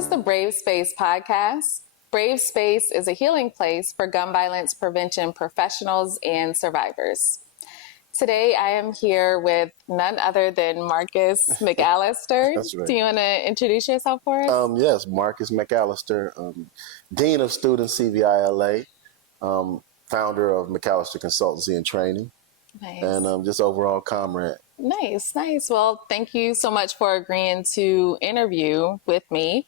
is the Brave Space podcast. Brave Space is a healing place for gun violence prevention professionals and survivors. Today, I am here with none other than Marcus McAllister. That's right. Do you want to introduce yourself for us? Yes, Marcus McAllister, Dean of Students, CVI LA, founder of McAllister Consultancy and Training, Nice. and just overall comrade. Nice. Well, thank you so much for agreeing to interview with me.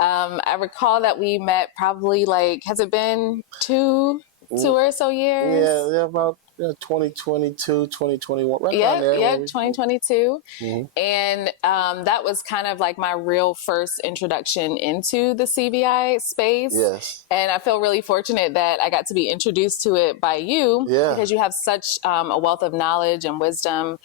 I recall that we met probably has it been two or so years? Yeah, about 2022, 2021, right around there. Yeah, 2022. Mm-hmm. And that was kind of like my real first introduction into the CVI space. Yes. And I feel really fortunate that I got to be introduced to it by you because you have such a wealth of knowledge and wisdom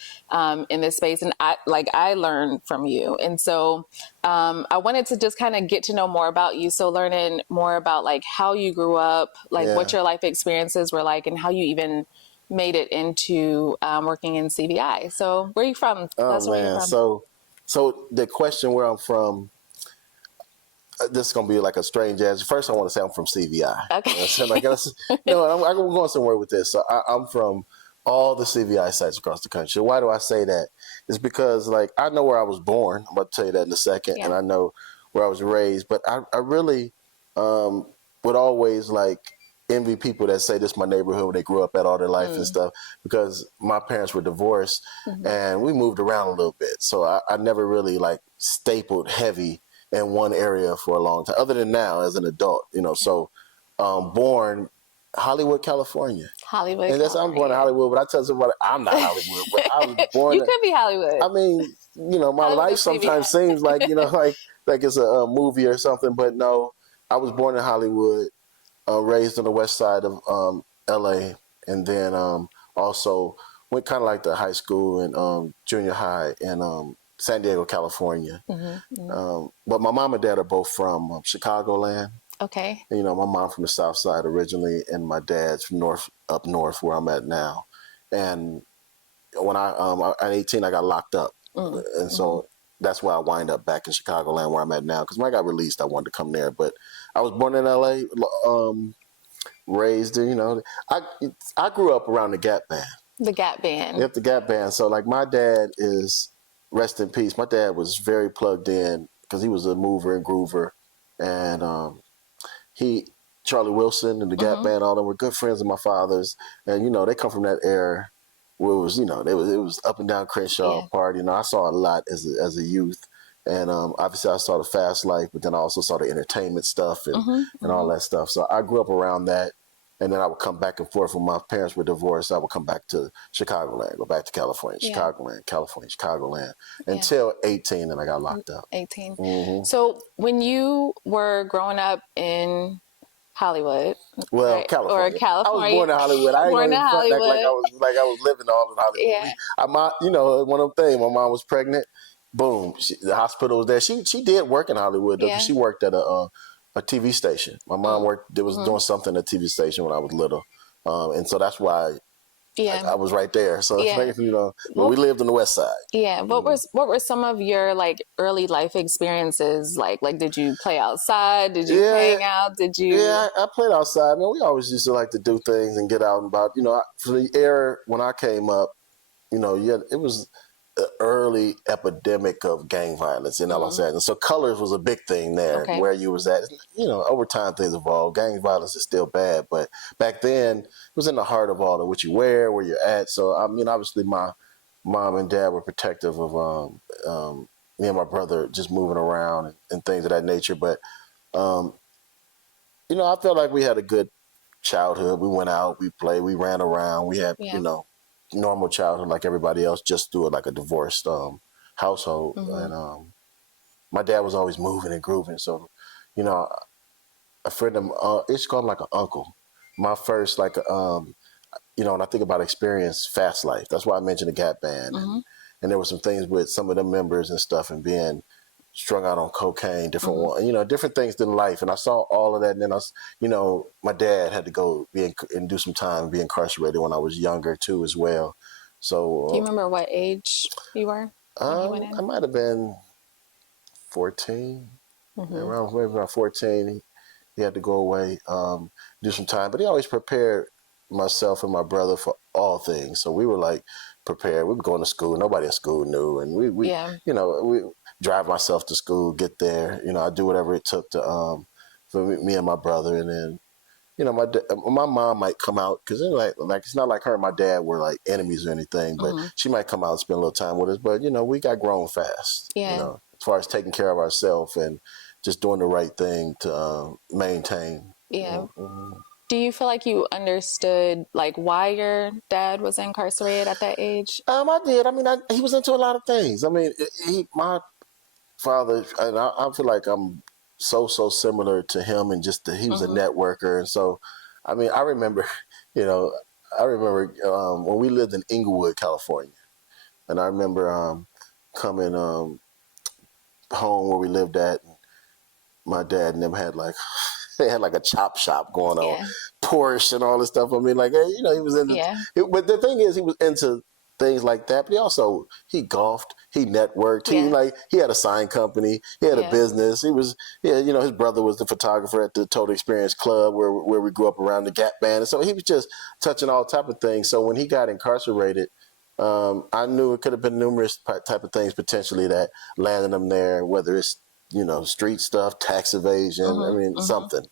in this space. And I learned from you. And so I wanted to just kind of get to know more about you. So learning more about how you grew up, what your life experiences were like, and how you even made it into working in CVI. So where are you from? Oh, man. So the question where I'm from, this is going to be like a strange answer. First, I want to say I'm from CVI. Okay. I'm going somewhere with this. So I'm from all the CVI sites across the country. Why do I say that? It's because I know where I was born. I'm about to tell you that in a second. Yeah. And I know where I was raised. But I really would always envy people that say this is my neighborhood where they grew up at all their life and stuff, because my parents were divorced and we moved around a little bit. So I never really stapled heavy in one area for a long time, other than now as an adult, So born Hollywood, California. Hollywood, and that's I'm born in Hollywood, but I tell somebody I'm not Hollywood, but I was born. You could be Hollywood. I mean, my life sometimes seems like it's a movie or something, but no, I was born in Hollywood. Raised on the west side of LA, and then also went kind of to high school and junior high in San Diego, California. But my mom and dad are both from Chicagoland. Okay. And, my mom from the south side originally, and my dad's from up north where I'm at now. And when at 18, I got locked up, and so that's why I wind up back in Chicagoland where I'm at now. Because when I got released, I wanted to come there, but I was born in LA, raised in, I grew up around the Gap Band. The Gap Band. Yep, the Gap Band. So my dad is, rest in peace. My dad was very plugged in because he was a mover and groover. And Charlie Wilson and the Gap Band, all them were good friends of my father's. And, they come from that era where it was, it was up and down Crenshaw Park. I saw a lot as a youth. And obviously I saw the fast life, but then I also saw the entertainment stuff and all that stuff. So I grew up around that. And then I would come back and forth when my parents were divorced. I would come back to Chicagoland, go back to California, Chicagoland, California, Chicagoland, until 18, and I got locked up. 18. So when you were growing up in Hollywood, California. Or California. I was born in Hollywood. I ain't born in Hollywood. Like I was living all in Hollywood. Yeah. One of them things. My mom was pregnant. Boom. The hospital was there. She did work in Hollywood. Though. She worked at a TV station. My mom was doing something at a TV station when I was little, and so that's why I was right there. So but we lived on the west side. Yeah. What were some of your early life experiences like? Did you play outside? Did you hang out? Did you? Yeah, I played outside. We always used to like to do things and get out and about. For the era when I came up, it was the early epidemic of gang violence in Los Angeles. So colors was a big thing there where you was at. Over time things evolved. Gang violence is still bad, but back then it was in the heart of all of what you wear, where you're at. So, obviously my mom and dad were protective of me and my brother just moving around and things of that nature. But, I felt like we had a good childhood. We went out, we played, we ran around, we had, normal childhood like everybody else, just through a divorced household. And my dad was always moving and grooving. So, a friend of it's called him like an uncle. My first when I think about experience, fast life. That's why I mentioned the Gap Band. And there were some things with some of the members and stuff and being strung out on cocaine, different things in life. And I saw all of that. And then my dad had to go and do some time, be incarcerated when I was younger too, as well. So, do you remember what age you were? I might have been 14. around maybe about 14, he had to go away, do some time. But he always prepared myself and my brother for all things. So we were like prepared. We were going to school. Nobody at school knew, and we drive myself to school, get there. I do whatever it took to for me and my brother, and then my mom might come out because like it's not like her and my dad were like enemies or anything, but she might come out and spend a little time with us. But we got grown fast. Yeah. As far as taking care of ourselves and just doing the right thing to maintain. Yeah. Do you feel like you understood like why your dad was incarcerated at that age? I did. I mean, he was into a lot of things. I mean, my father, and I feel like I'm so similar to him, and just that he was a networker. And so, I mean, I remember when we lived in Inglewood, California, and I remember coming home where we lived at. My dad and them had like they had like a chop shop going on, Porsche and all this stuff. I mean, like he was into. But the thing is, he was into things like that. But he golfed, he networked. He had a sign company, he had a business. He was his brother was the photographer at the Total Experience Club where we grew up around the Gap Band, and so he was just touching all type of things. So when he got incarcerated, I knew it could have been numerous type of things potentially that landed him there, whether it's street stuff, tax evasion. I mean, something.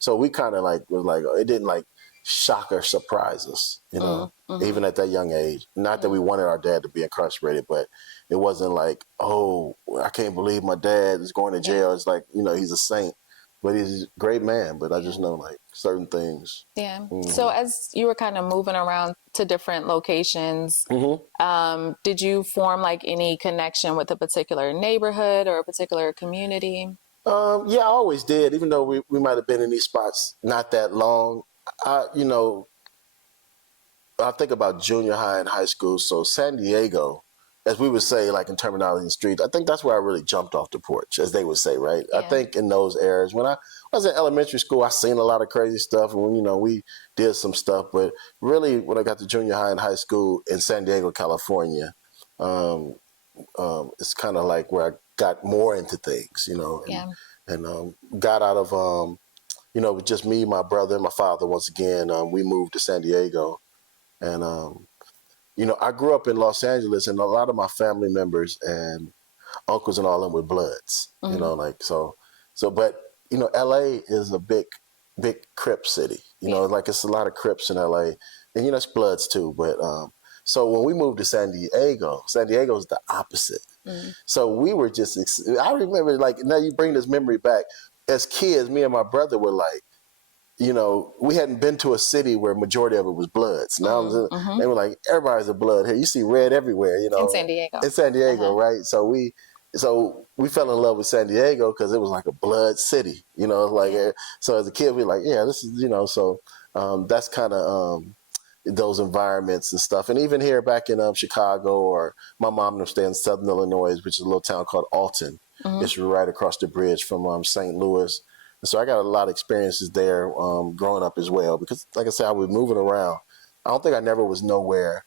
So we kind of was like it didn't like shock or surprise us. Even at that young age. Not that we wanted our dad to be incarcerated, but it wasn't like, oh, I can't believe my dad is going to jail. It's like he's a saint. But he's a great man, but I just know like certain things. Yeah. So as you were kind of moving around to different locations, did you form like any connection with a particular neighborhood or a particular community? Yeah, I always did. Even though we might have been in these spots not that long, I think about junior high and high school. So San Diego, as we would say, like in terminology in the street, I think that's where I really jumped off the porch, as they would say, right? Yeah. I think in those eras, when I was in elementary school, I seen a lot of crazy stuff, and when we did some stuff. But really, when I got to junior high and high school in San Diego, California, it's kind of like where I got more into things, and got out of with just me, my brother, and my father. Once again, we moved to San Diego, and I grew up in Los Angeles, and a lot of my family members and uncles and all them were Bloods, but LA is a big Crip city, like it's a lot of Crips in LA, and it's Bloods too. But so when we moved to San Diego is the opposite. So we were I remember, like, now you bring this memory back. As kids, me and my brother were like, we hadn't been to a city where majority of it was Bloods. Now they were like, everybody's a Blood here. You see red everywhere, In San Diego. In San Diego, right? So we fell in love with San Diego because it was like a Blood city, So as a kid, we were like, yeah, this is, so that's kind of those environments and stuff. And even here back in Chicago, or my mom and them stay in Southern Illinois, which is a little town called Alton. It's right across the bridge from St. Louis. And so I got a lot of experiences there growing up as well, because like I said, I was moving around. I don't think I never was nowhere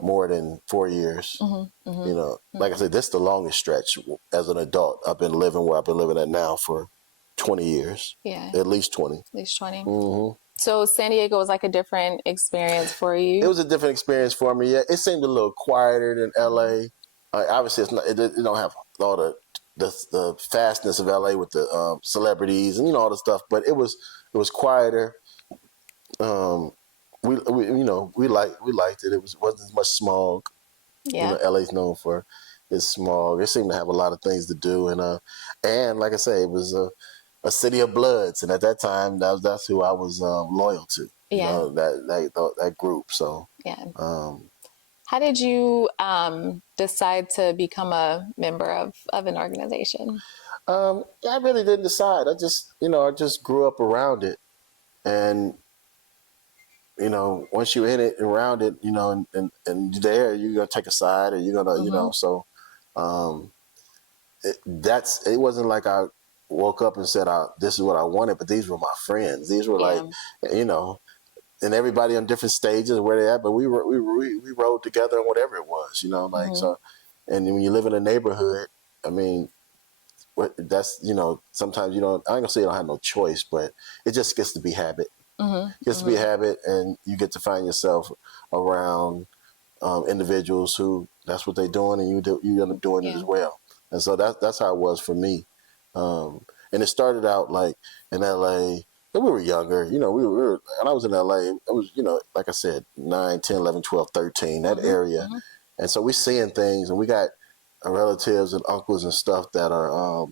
more than 4 years. Like I said, this is the longest stretch as an adult. I've been living where I've been living at now for 20 years. Yeah. At least 20. At least 20. So San Diego was like a different experience for you? It was a different experience for me. Yeah, it seemed a little quieter than LA. Obviously, it don't have all the fastness of LA with the celebrities and all the stuff, but it was quieter. We liked it. It wasn't as much smog. Yeah. LA's known for its smog. It seemed to have a lot of things to do, and like I say, it was a city of Bloods, and at that time, that's who I was loyal to. Yeah. That group. So yeah. How did you decide to become a member of an organization? I really didn't decide. I just grew up around it, and once you're in it, around it, and there, you're gonna take a side, or you're gonna, So it wasn't like I woke up and said, "This is what I wanted," but these were my friends. These were like, and everybody on different stages where they're at, but we rode together on whatever it was, So. And when you live in a neighborhood, I mean, that's, sometimes you don't, I ain't gonna say you don't have no choice, but it just gets to be habit. It gets to be a habit, and you get to find yourself around individuals who that's what they're doing, and you end up doing it as well. And so that's how it was for me. And it started out like in LA. And we were younger, we were, and I was in LA. It was, like I said, 9, 10, 11, 12, 13, that area. And so we're seeing things, and we got relatives and uncles and stuff that are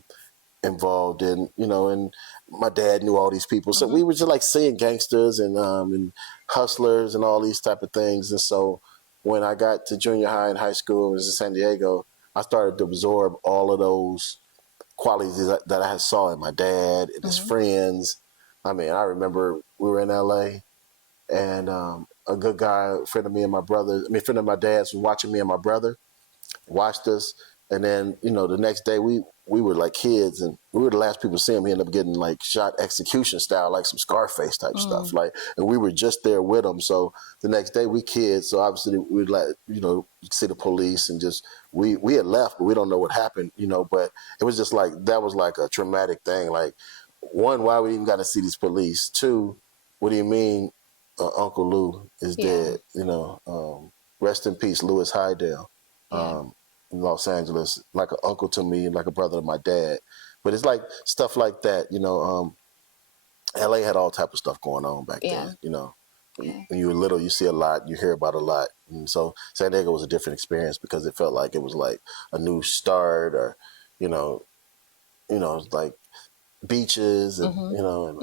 involved in, and my dad knew all these people. So we were just like seeing gangsters and hustlers and all these type of things. And so when I got to junior high and high school, it was in San Diego, I started to absorb all of those qualities that I had saw in my dad and his friends. I mean, I remember we were in LA, and a good guy, friend of my dad's, was watching me and my brother, watched us. And then, the next day we were like kids, and we were the last people to see him. He ended up getting like shot execution style, like some Scarface type stuff. And we were just there with him. So the next day we kids, so obviously we'd like, see the police, and just, we had left, but we don't know what happened, but it was just like, that was like a traumatic thing. Like, one, why we even got to see these police? Two, what do you mean Uncle Lou is dead? Rest in peace, Louis Hydell. In Los Angeles, like an uncle to me, like a brother to my dad. But it's like stuff like that, LA had all type of stuff going on back then, When you were little, you see a lot, you hear about a lot. And so San Diego was a different experience, because it felt like it was like a new start, or, it's like beaches and, and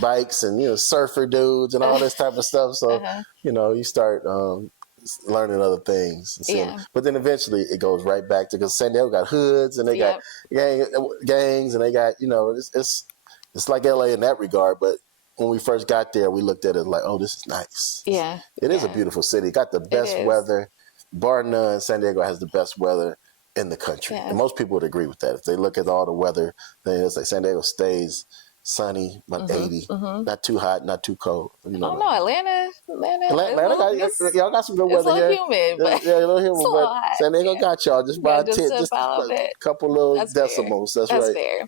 bikes and, surfer dudes and all this type of stuff. So, you start learning other things. But then eventually it goes right back to, because San Diego got hoods, and they got gangs, and they got, it's like LA in that regard. But when we first got there, we looked at it like, oh, this is nice. It is a beautiful city. Got the best weather, bar none. San Diego has the best weather in the country. And most people would agree with that. If they look at all the weather, then it's like San Diego stays sunny, about 80, not too hot, not too cold. No, Atlanta y'all got some good weather here. It's a little humid, but a little humid, it's a little hot. San Diego got y'all just by just a couple little decimals. That's right. Fair.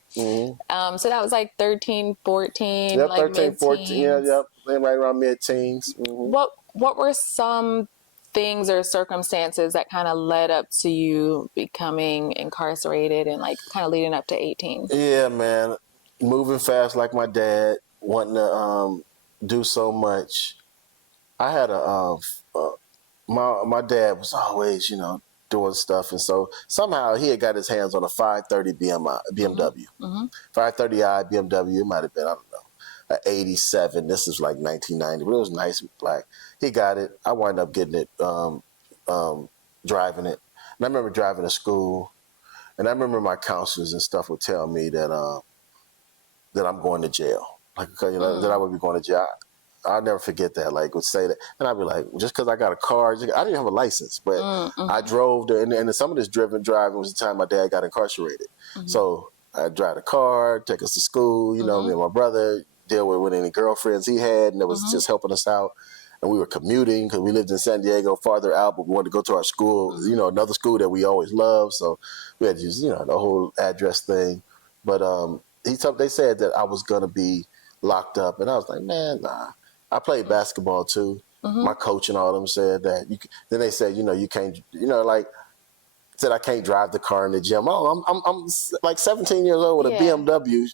So that was like 13, 14, yep, like 13, 14, right around mid-teens. What were some things or circumstances that kind of led up to you becoming incarcerated and like kind of leading up to 18? Yeah, man. Moving fast like my dad, wanting to do so much. I had my dad was always, doing stuff, and so somehow he had got his hands on a 530 BMW, 530i BMW. It might have been, I don't know, an 87. This is like 1990, but it was nice. Like, he got it. I wound up getting it, driving it. And I remember driving to school, and I remember my counselors and stuff would tell me that that I'm going to jail, like, that I would be going to jail. I'll never forget that. Like, would say that, and I'd be like, just because I got a car, I didn't have a license, but I drove there, and some of this driving was the time my dad got incarcerated. So I'd drive the car, take us to school. Me and my brother deal with any girlfriends he had, and it was just helping us out. And we were commuting because we lived in San Diego, farther out, but we wanted to go to our school, another school that we always loved. So we had to use, the whole address thing. But they said that I was going to be locked up. And I was like, man, nah. I played basketball too. My coach and all of them said that. Then they said, you can't, said I can't drive the car in the gym. Oh, I'm like 17 years old with a BMW.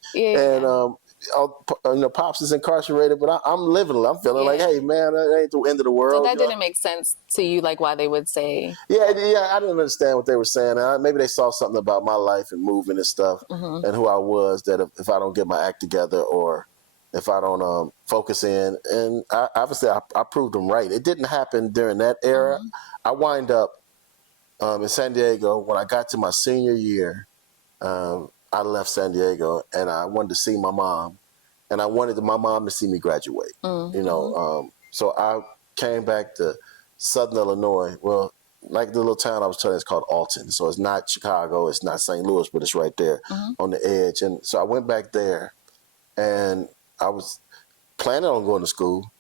And Pops is incarcerated, but I'm living. I'm feeling like, hey, man, that ain't the end of the world. So that didn't make sense to you, like why they would say. Yeah, I didn't understand what they were saying. Maybe they saw something about my life and movement and stuff, and who I was. That if I don't get my act together, or if I don't focus in, and obviously I proved them right. It didn't happen during that era. I wind up in San Diego when I got to my senior year. I left San Diego, and I wanted to see my mom, and I wanted my mom to see me graduate. So I came back to Southern Illinois. Well, like the little town I was telling you, it's called Alton. So it's not Chicago, it's not St. Louis, but it's right there on the edge. And so I went back there, and I was planning on going to school,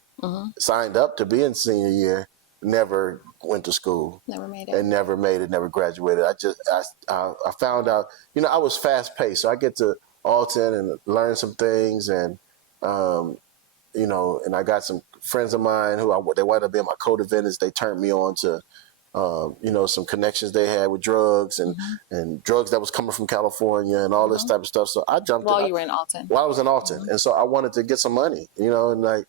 signed up to be in senior year. never went to school. Never made it. And never made it, never graduated. I found out, I was fast paced. So I get to Alton and learn some things, and, and I got some friends of mine who they wound up being my co-defendants. They turned me on to, some connections they had with drugs and drugs that was coming from California and all this type of stuff. So I jumped while you were in Alton. While I was in Alton. And so I wanted to get some money, and like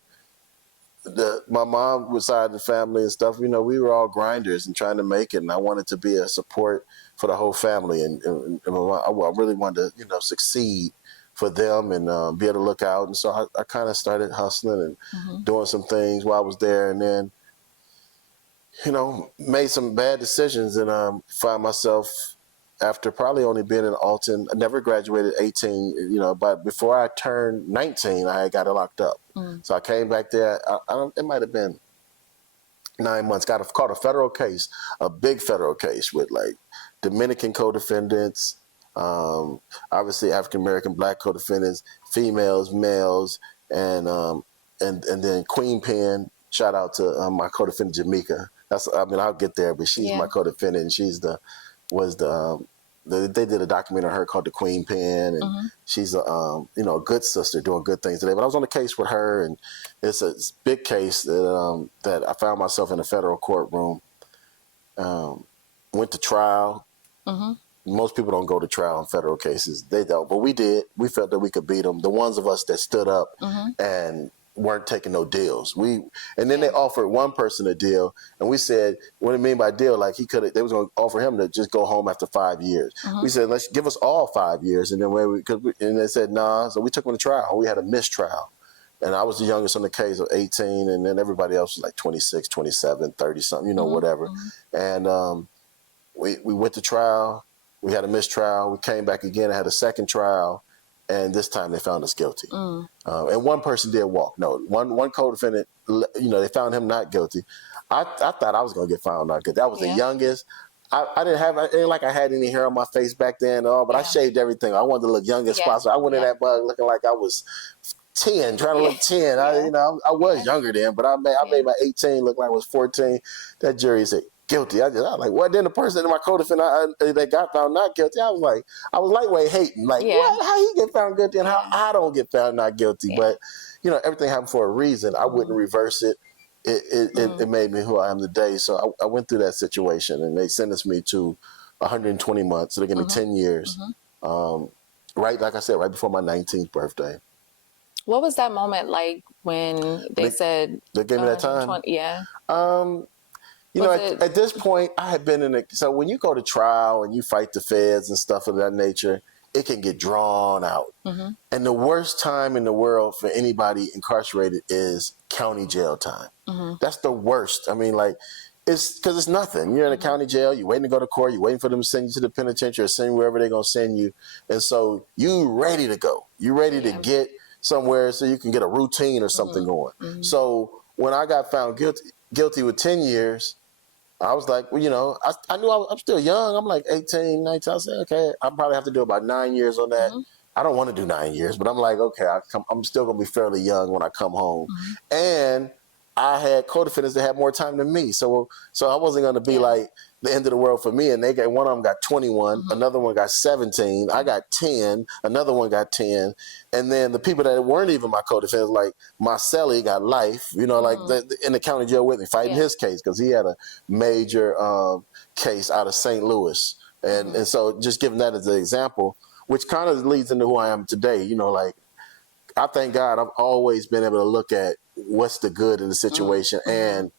my mom side of the family and stuff, we were all grinders and trying to make it. And I wanted to be a support for the whole family. And I really wanted to, succeed for them and be able to look out. And so I kind of started hustling and doing some things while I was there. And then, made some bad decisions and find myself, after probably only being in Alton, I never graduated 18, but before I turned 19, I got locked up. So I came back there. It might have been 9 months, caught a federal case, a big federal case with like Dominican co-defendants, obviously African-American Black co-defendants, females, males, and then Queen Pen. Shout out to my co-defendant Jamaica. I'll get there, but she's my co-defendant, and she's they did a documentary on her called The Queen Pen, and she's a good sister doing good things today. But I was on the case with her, and it's a big case that I found myself in a federal courtroom. Went to trial. Most people don't go to trial in federal cases. They don't, but we did. We felt that we could beat them. The ones of us that stood up and weren't taking no deals. And then they offered one person a deal, and we said, what do you mean by deal? Like they was going to offer him to just go home after 5 years. We said, let's give us all 5 years, and then and they said nah. So we took him to trial. We had a mistrial, and I was the youngest on the case of 18, and then everybody else was like 26, 27, 30 something, whatever. And we went to trial. We had a mistrial. We came back again and had a second trial. And this time they found us guilty. And one person did walk. No, one co-defendant, they found him not guilty. I thought I was going to get found not guilty. I was the youngest. I ain't like I had any hair on my face back then at all, but I shaved everything. I wanted to look young as possible. I went in that bug looking like I was 10, trying to look 10. I was younger then, but I made my 18 look like I was 14. That jury said, guilty. I was like, what? Then the person in my co-defendant that got found not guilty, I was lightweight hating. Like, what? How he get found guilty and how I don't get found not guilty? But, everything happened for a reason. I wouldn't reverse it. It made me who I am today. So I went through that situation, and they sentenced me to 120 months. So they gave me 10 years. Right, like I said, right before my 19th birthday. What was that moment like when they said they gave me that time? At this point, I had been in it. So when you go to trial and you fight the feds and stuff of that nature, it can get drawn out. And the worst time in the world for anybody incarcerated is county jail time. That's the worst. I mean, it's because it's nothing. You're in a county jail. You're waiting to go to court. You're waiting for them to send you to the penitentiary or send you wherever they're going to send you. And so you ready to go. You're ready to get somewhere so you can get a routine or something going. So when I got found guilty with 10 years, I was like, well, I knew I'm still young. I'm like 18, 19. I said, okay, I probably have to do about 9 years on that. I don't want to do 9 years, but I'm like, okay, I'm still going to be fairly young when I come home. And I had co-defendants that had more time than me. So I wasn't going to be like the end of the world for me. And one of them got 21, another one got 17, I got 10, another one got 10. And then the people that weren't even my co-defendants, like Marcelli got life, in the county jail with me, fighting his case because he had a major case out of St. Louis. And so just giving that as an example, which kind of leads into who I am today, I thank God I've always been able to look at what's the good in the situation. And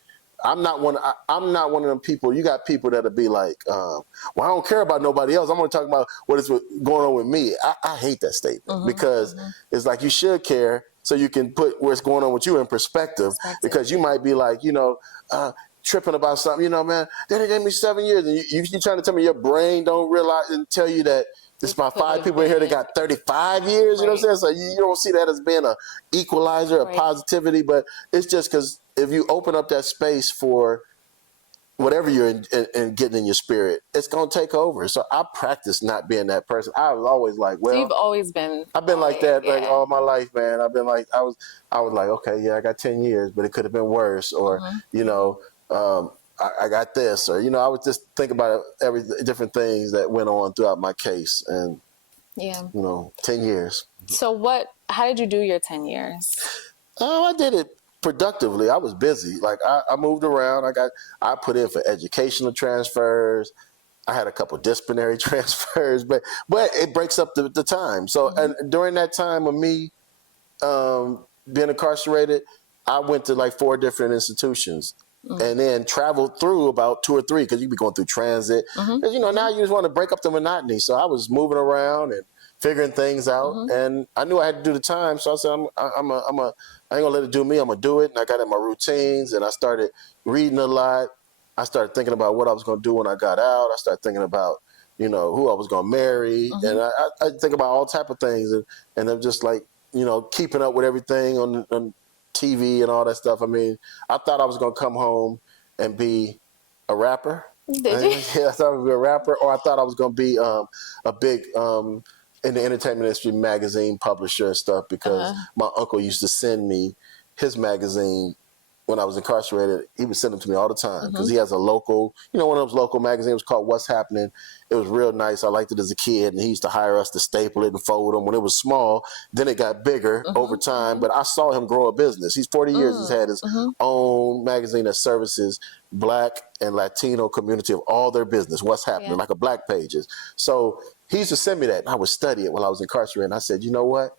I'm not one of them people. You got people that'll be like, well, I don't care about nobody else. I'm going to talk about what is going on with me. I hate that statement because it's like you should care so you can put what's going on with you in perspective. Because you might be like, tripping about something, man, they gave me 7 years. And you're trying to tell me your brain don't realize and tell you that there's about 5 people in here that got 35 years, you know what I'm saying? So you don't see that as being an equalizer, a positivity, but it's just because if you open up that space for whatever you're in getting in your spirit, it's going to take over. So I practice not being that person. I was always like, well. So you've always been. I've been like that like all my life, man. I've been like, I was like, okay, I got 10 years, but it could have been worse. Or, I got this, or, you know, I would just think about every different things that went on throughout my case. And, Yeah. you know, 10 years. So how did you do your 10 years? Oh, I did it productively. I was busy. Like I moved around. I put in for educational transfers. I had a couple disciplinary transfers, but it breaks up the time. So, and during that time of me being incarcerated, I went to like 4 different institutions. And then traveled through about 2 or 3, because you'd be going through transit. Because, you know, now you just want to break up the monotony. So I was moving around and figuring things out. And I knew I had to do the time. So I said, I ain't going to let it do me. I'm going to do it. And I got in my routines, and I started reading a lot. I started thinking about what I was going to do when I got out. I started thinking about, you know, who I was going to marry. And I think about all type of things. And I'm just like, you know, keeping up with everything on TV and all that stuff. I mean, I thought I was going to come home and be a rapper. Did you? Yeah, I thought I was going to be a rapper, or I thought I was going to be a big, in the entertainment industry, magazine publisher and stuff, because my uncle used to send me his magazine when I was incarcerated. He would send them to me all the time, because he has a local, you know, one of those local magazines called What's Happening. It was real nice. I liked it as a kid, and he used to hire us to staple it and fold them when it was small. Then it got bigger over time, but I saw him grow a business. He's 40 years. He's had his own magazine that services Black and Latino community of all their business. What's Happening, like a Black Pages. So he used to send me that, and I would study it while I was incarcerated. And I said, you know what?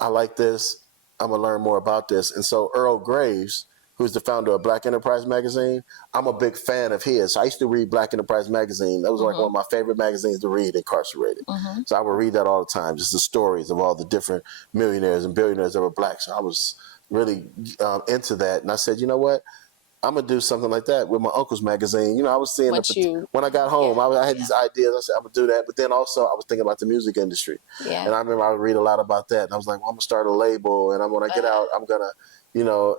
I like this. I'm going to learn more about this. And so Earl Graves, who's the founder of Black Enterprise Magazine, I'm a big fan of his. So I used to read Black Enterprise Magazine. That was like one of my favorite magazines to read incarcerated. So I would read that all the time, just the stories of all the different millionaires and billionaires that were Black. So I was really into that. And I said, you know what? I'm going to do something like that with my uncle's magazine. You know, I was seeing when I got home, I had these ideas. I said, I'm going to do that. But then also I was thinking about the music industry. And I remember I would read a lot about that. And I was like, well, I'm going to start a label. And when I get out, I'm going to, you know,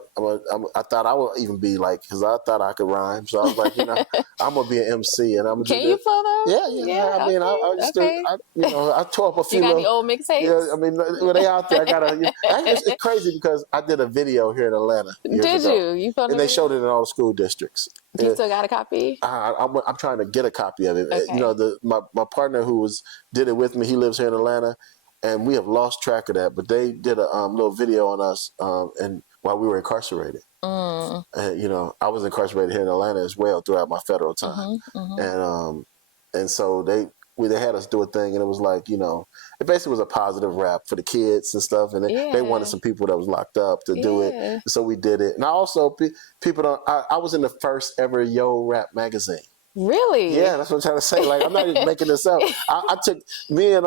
I thought I would even be like, because I thought I could rhyme. So I was like, you know, I'm going to be an MC. And I'm going to Can you flow though? Yeah. I mean, I just you know, I tore up a few. You got the old mixtapes? Yeah, I mean, when they out there, I got to, it's crazy, because I did a video here in Atlanta years ago. You filmed and they showed it in all the school districts. Do you still got a copy? I'm trying to get a copy of it. Okay. You know, my partner who did it with me, he lives here in Atlanta, and we have lost track of that. But they did a little video on us, and while we were incarcerated. You know, I was incarcerated here in Atlanta as well throughout my federal time. And so they had us do a thing, and it was like, you know, it basically was a positive rap for the kids and stuff. And they wanted some people that was locked up to do it. So we did it. And I also, I was in the first ever Yo Rap magazine. Really? Yeah, that's what I'm trying to say. Like, I'm not even making this up. I took, me and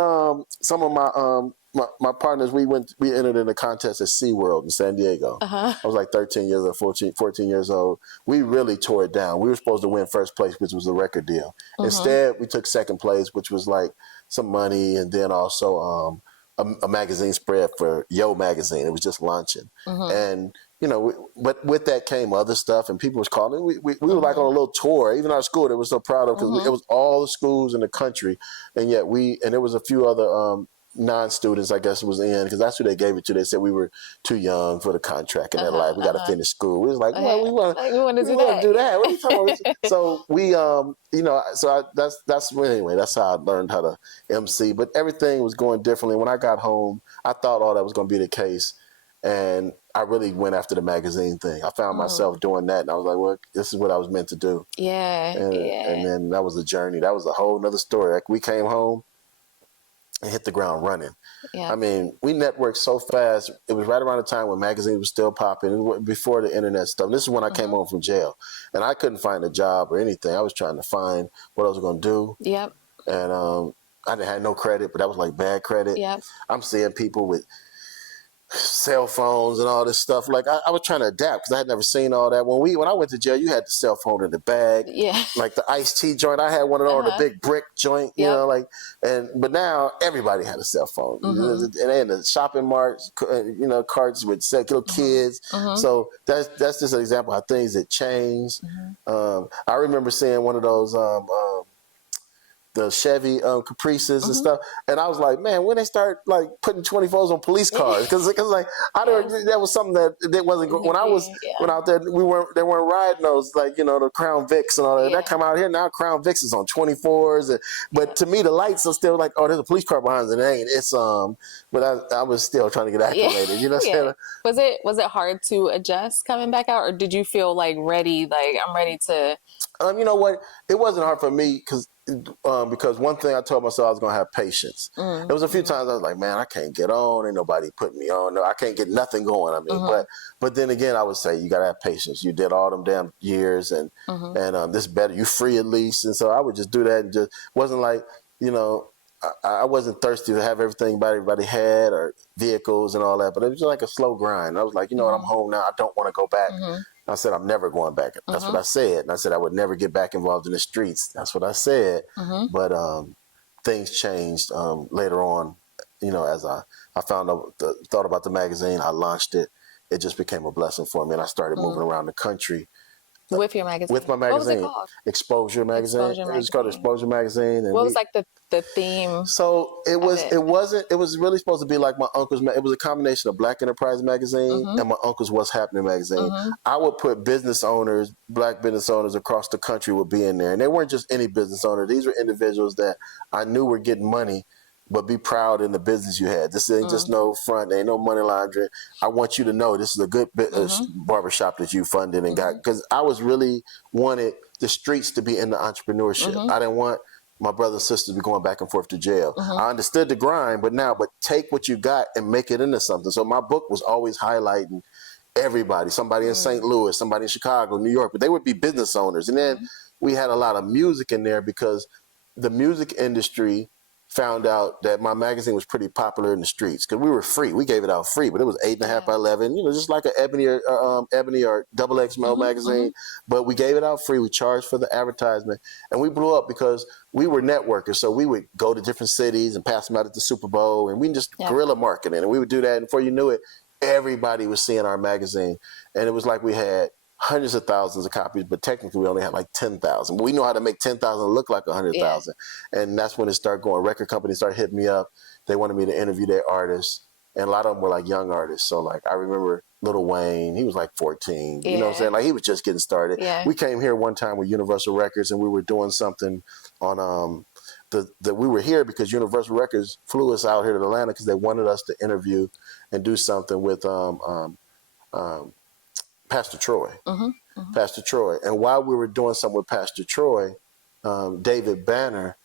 some of my partners, we entered in a contest at SeaWorld in San Diego. I was like 13 years old, 14 years old. We really tore it down. We were supposed to win first place, which was a record deal. Instead, we took second place, which was like some money, and then also a magazine spread for Yo Magazine. It was just launching. And, you know, but with that came other stuff, and people was calling. We were like on a little tour. Even our school, they were so proud of, because it was all the schools in the country, and yet and there was a few other non-students, I guess, was in, because that's who they gave it to. They said we were too young for the contract in that life. We got to finish school. We was like, well, we want to do that. What are you talking about? So we, you know, anyway, that's how I learned how to MC. But everything was going differently. When I got home, I thought all that was going to be the case. And I really went after the magazine thing. I found myself doing that, and I was like, well, this is what I was meant to do. And then that was a journey. That was a whole nother story. Like, we came home and hit the ground running. I mean, we networked so fast. It was right around the time when magazines were still popping. It was before the internet stuff. And this is when I came home from jail, and I couldn't find a job or anything. I was trying to find what I was going to do. And I didn't have no credit, but that was like bad credit. I'm seeing people with cell phones and all this stuff. Like, I was trying to adapt, because I had never seen all that. When I went to jail, you had the cell phone in the bag, like the iced tea joint. I had one of those, the big brick joint, you know, like. But now everybody had a cell phone, and they in the shopping marts, you know, carts with little kids. So that's just an example of how things had changed. I remember seeing one of those the Chevy Caprices and stuff. And I was like, man, when they start like putting 24s on police cars, because like I don't, that was something that wasn't when I was when out there they weren't riding those, like, you know, the Crown Vics and all that. That come out here now. Crown Vics is on 24s, but to me the lights are still like, oh, there's a police car behind it. It ain't. It's but I was still trying to get acclimated. You know what I'm saying? Was it hard to adjust coming back out, or did you feel like ready? Like, I'm ready to. You know what? It wasn't hard for me because one thing I told myself, I was gonna have patience. There was a few times I was like, man, I can't get on. Ain't nobody putting me on. No, I can't get nothing going. I mean, but then again, I would say you gotta have patience. You did all them damn years, and this better. You free at least, and so I would just do that, and just wasn't like, you know, I wasn't thirsty to have everything everybody had or vehicles and all that, but it was just like a slow grind. I was like, you know what, I'm home now. I don't want to go back. I said, I'm never going back. That's what I said. And I said I would never get back involved in the streets. That's what I said. But things changed later on. You know, as I found out, thought about the magazine, I launched it. It just became a blessing for me. And I started moving around the country. With your magazine? With my magazine. What was it called? Exposure Magazine. It was called Exposure Magazine. And what was like the theme? So it was really supposed to be like my uncle's, it was a combination of Black Enterprise Magazine and my uncle's What's Happening magazine. I would put business owners, Black business owners across the country would be in there. And they weren't just any business owner. These were individuals that I knew were getting money, but be proud in the business you had. This ain't just no front. There ain't no money laundering. I want you to know this is a good barbershop that you funded and got. Because I was really wanted the streets to be in the entrepreneurship. I didn't want my brothers and sisters to be going back and forth to jail. I understood the grind, but take what you got and make it into something. So my book was always highlighting everybody, somebody in St. Louis, somebody in Chicago, New York, but they would be business owners. And then we had a lot of music in there because the music industry found out that my magazine was pretty popular in the streets because we were free. We gave it out free, but it was 8.5 by 11, you know, just like an Ebony or Double XL magazine. But we gave it out free. We charged for the advertisement, and we blew up because we were networkers. So we would go to different cities and pass them out at the Super Bowl, and we just guerrilla marketing, and we would do that. And before you knew it, everybody was seeing our magazine, and it was like we had hundreds of thousands of copies, but technically we only had like 10,000. But we know how to make 10,000 look like 100,000. And that's when it started going. Record companies started hitting me up. They wanted me to interview their artists. And a lot of them were like young artists. So like I remember Lil Wayne, he was like 14. You know what I'm saying? Like he was just getting started. We came here one time with Universal Records and we were doing something on we were here because Universal Records flew us out here to Atlanta because they wanted us to interview and do something with Pastor Troy. Pastor Troy. And while we were doing something with Pastor Troy, David Banner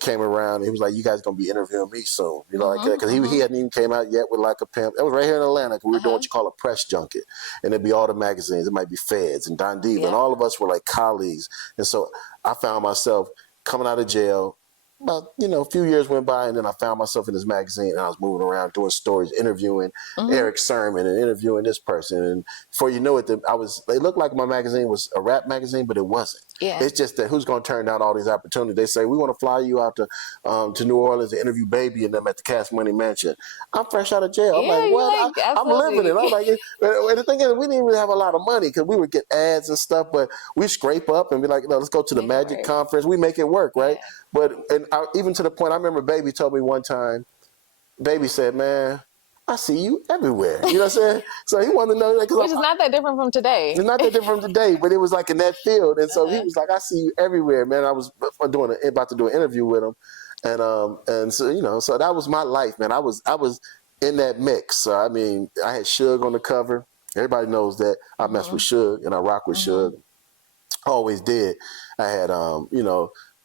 came around and he was like, you guys gonna be interviewing me soon. You know, like that. Because he hadn't even came out yet with like a pimp. It was right here in Atlanta. We were doing what you call a press junket. And it'd be all the magazines. It might be Feds and Don Diva. And all of us were like colleagues. And so I found myself coming out of jail. About, a few years went by, and then I found myself in this magazine, and I was moving around doing stories, interviewing Eric Sermon and interviewing this person. And before you know it, they looked like my magazine was a rap magazine, but it wasn't. It's just that who's going to turn down all these opportunities? They say, we want to fly you out to New Orleans to interview Baby and them at the Cash Money Mansion. I'm fresh out of jail. I'm like, what? I'm living it. I'm like, and the thing is, we didn't really have a lot of money because we would get ads and stuff, but we scrape up and be like, let's go to the Magic Conference. We make it work, right? But even to the point, I remember Baby told me one time, Baby said, man, I see you everywhere. You know what I'm saying? So he wanted to know. Which is not that different from today. It's not that different from today, but it was like in that field. And so he was like, I see you everywhere, man. I was about to do an interview with him. And so, so that was my life, man. I was in that mix. So, I mean, I had Suge on the cover. Everybody knows that I mess with Suge and I rock with Suge. Always did. I had,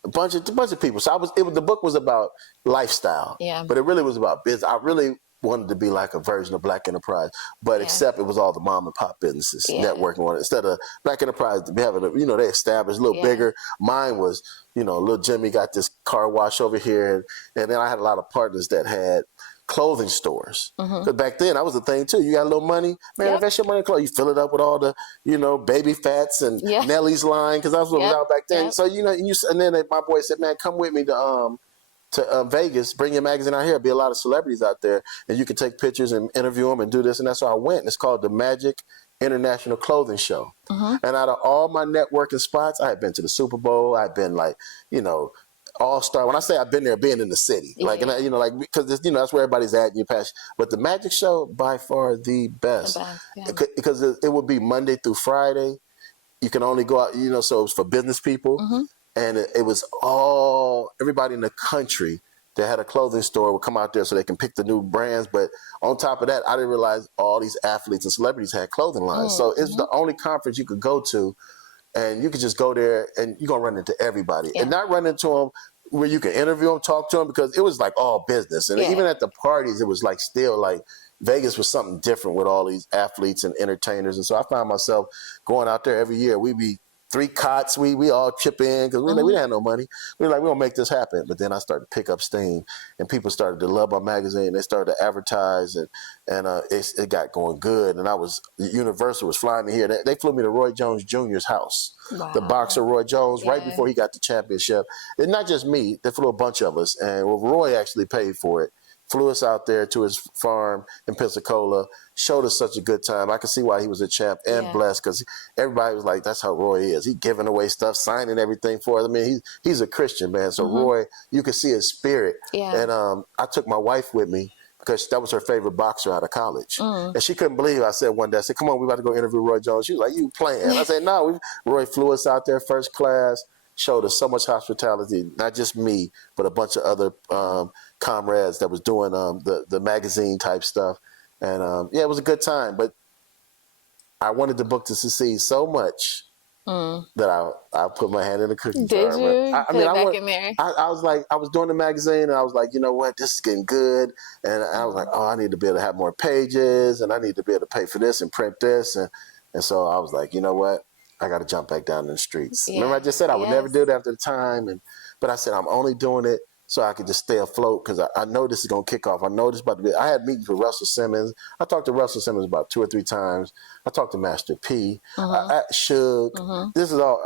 a bunch of people. So the book was about lifestyle, but it really was about business. I really wanted to be like a version of Black Enterprise, but except it was all the mom and pop businesses networking on it. Instead of Black Enterprise having they established a little bigger. Mine was, little Jimmy got this car wash over here, and then I had a lot of partners that had clothing stores. Because back then, that was the thing too. You got a little money, man, invest your money in clothes. You fill it up with all the, Baby Fats and Nelly's line, because that's what was out back then. So, and then my boy said, man, come with me to Vegas, bring your magazine out here. There'll be a lot of celebrities out there, and you can take pictures and interview them and do this. And that's how I went. It's called the Magic International Clothing Show. And out of all my networking spots, I had been to the Super Bowl. I'd been all-star. When I say I've been there, being in the city, like, and I, like, because that's where everybody's at in your passion. But the magic show, by far the best, because it would be Monday through Friday. You can only go out, so it was for business people, and it was everybody in the country that had a clothing store would come out there so they can pick the new brands. But on top of that, I didn't realize all these athletes and celebrities had clothing lines. So it's the only conference you could go to, and you could just go there and you're going to run into everybody. And not run into them where you can interview them, talk to them, because it was like all business. And even at the parties, it was like still like Vegas was something different with all these athletes and entertainers. And so I found myself going out there every year. We'd be 3 cots. We all chip in because we didn't have no money. We were like, we're going to make this happen. But then I started to pick up steam, and people started to love my magazine. They started to advertise, and it got going good. And Universal was flying me here. They flew me to Roy Jones Jr.'s house, the boxer Roy Jones, right before he got the championship. And not just me. They flew a bunch of us. And Roy actually paid for it. Flew us out there to his farm in Pensacola, showed us such a good time. I could see why he was a champ and blessed, because everybody was like, that's how Roy is. He giving away stuff, signing everything for us. I mean, he's a Christian, man. So Roy, you could see his spirit. And I took my wife with me because that was her favorite boxer out of college. And she couldn't believe it. I said one day, I said, come on, we about to go interview Roy Jones. She was like, you playing? I said, no. Roy flew us out there first class, showed us so much hospitality, not just me, but a bunch of other comrades that was doing the magazine type stuff. And it was a good time. But I wanted the book to succeed so much that I put my hand in the cookie jar. Did you? I was like, I was doing the magazine, and I was like, you know what, this is getting good. And I was like, I need to be able to have more pages, and I need to be able to pay for this and print this. And so I was like, you know what, I got to jump back down in the streets. Remember, I just said I would never do it after the time. But I said, I'm only doing it so I could just stay afloat, because I know this is going to kick off. I know this is about to be. I had meetings with Russell Simmons. I talked to Russell Simmons about 2 or 3 times. I talked to Master P. Suge. This is all,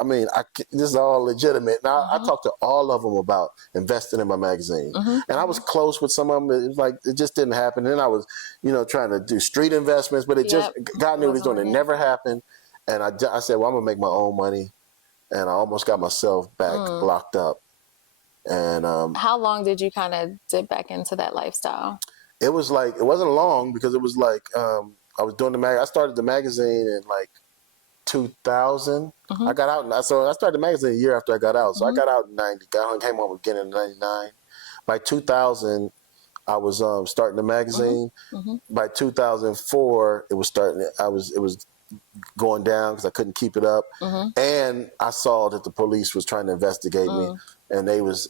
this is all legitimate. Now, I talked to all of them about investing in my magazine. And I was close with some of them. It was like, it just didn't happen. And then I was, trying to do street investments, but it just, God knew what he was doing. It never happened. And I said, well, I'm going to make my own money. And I almost got myself back locked up. And how long did you kind of dip back into that lifestyle? It was like, it wasn't long, because it was like I was doing I started the magazine in like 2000. I got out, so I started the magazine a year after I got out. So I got out in 90, came home again in 99. By 2000, I was starting the magazine. By 2004, it was going down because I couldn't keep it up. And I saw that the police was trying to investigate me. And they was,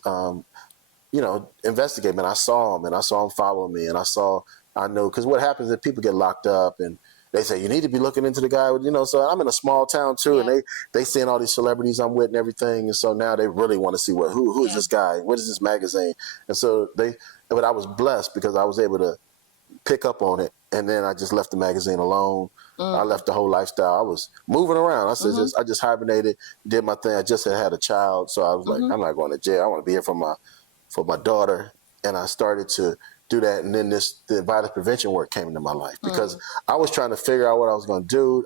investigating me. And I saw them following me. And I know, because what happens is people get locked up, and they say, you need to be looking into the guy, so I'm in a small town too. And they seeing all these celebrities I'm with and everything. And so now they really want to see who is this guy? What is this magazine? And so but I was blessed because I was able to pick up on it. And then I just left the magazine alone. I left the whole lifestyle. I was moving around. I said, I just hibernated, did my thing. I just had a child. So I was like, I'm not going to jail. I want to be here for my daughter. And I started to do that. And then the violence prevention work came into my life, because I was trying to figure out what I was going to do.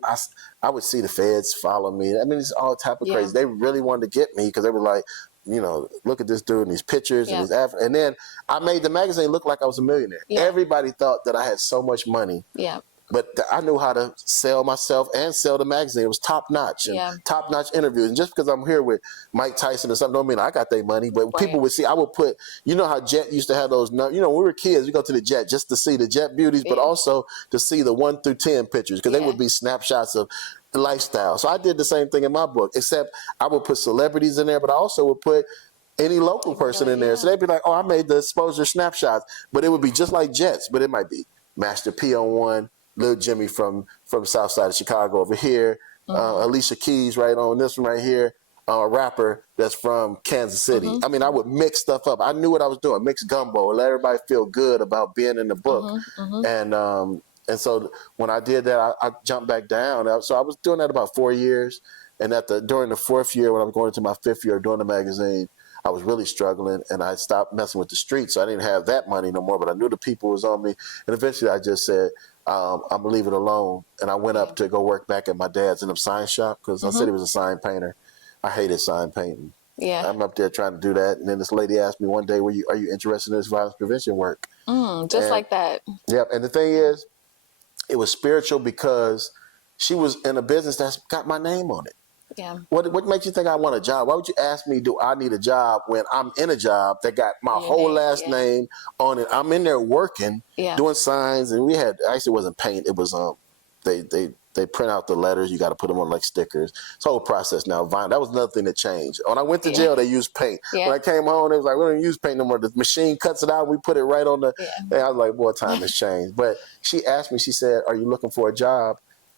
I would see the feds follow me. I mean, it's all type of crazy. They really wanted to get me, because they were like, look at this dude and these pictures and these and then I made the magazine look like I was a millionaire. Everybody thought that I had so much money. But I knew how to sell myself and sell the magazine. It was top-notch and top-notch interviews. And just because I'm here with Mike Tyson or something don't mean I got their money. But people would see, I would put, how Jet used to have those, when we were kids, we go to the Jet just to see the Jet beauties, but also to see the 1 through 10 pictures, because they would be snapshots of the lifestyle. So I did the same thing in my book, except I would put celebrities in there, but I also would put any local person in there. So they'd be like, I made the exposure snapshots. But it would be just like Jets, but it might be Master P on one, Lil Jimmy from South Side of Chicago over here, Alicia Keys right on this one right here, a rapper that's from Kansas City. I mean, I would mix stuff up. I knew what I was doing, mix gumbo, let everybody feel good about being in the book. And so when I did that, I jumped back down. So I was doing that about 4 years. And during the 4th year, when I'm going into my 5th year doing the magazine, I was really struggling, and I stopped messing with the streets. So I didn't have that money no more, but I knew the people was on me. And eventually I just said, I'm going to leave it alone. And I went up to go work back at my dad's in a sign shop, because I said he was a sign painter. I hated sign painting. I'm up there trying to do that. And then this lady asked me one day, are you interested in this violence prevention work? Just like that. Yep. And the thing is, it was spiritual because she was in a business that's got my name on it. Yeah. What makes you think I want a job? Why would you ask me, do I need a job, when I'm in a job that got my whole last name on it? I'm in there working, doing signs, and actually it wasn't paint. It was they print out the letters. You got to put them on like stickers. It's a whole process now. That was another thing that changed. When I went to jail, they used paint. When I came home, they was like, we don't use paint no more. The machine cuts it out. We put it right on the. And I was like, boy, time has changed. But she asked me. She said, "Are you looking for a job?"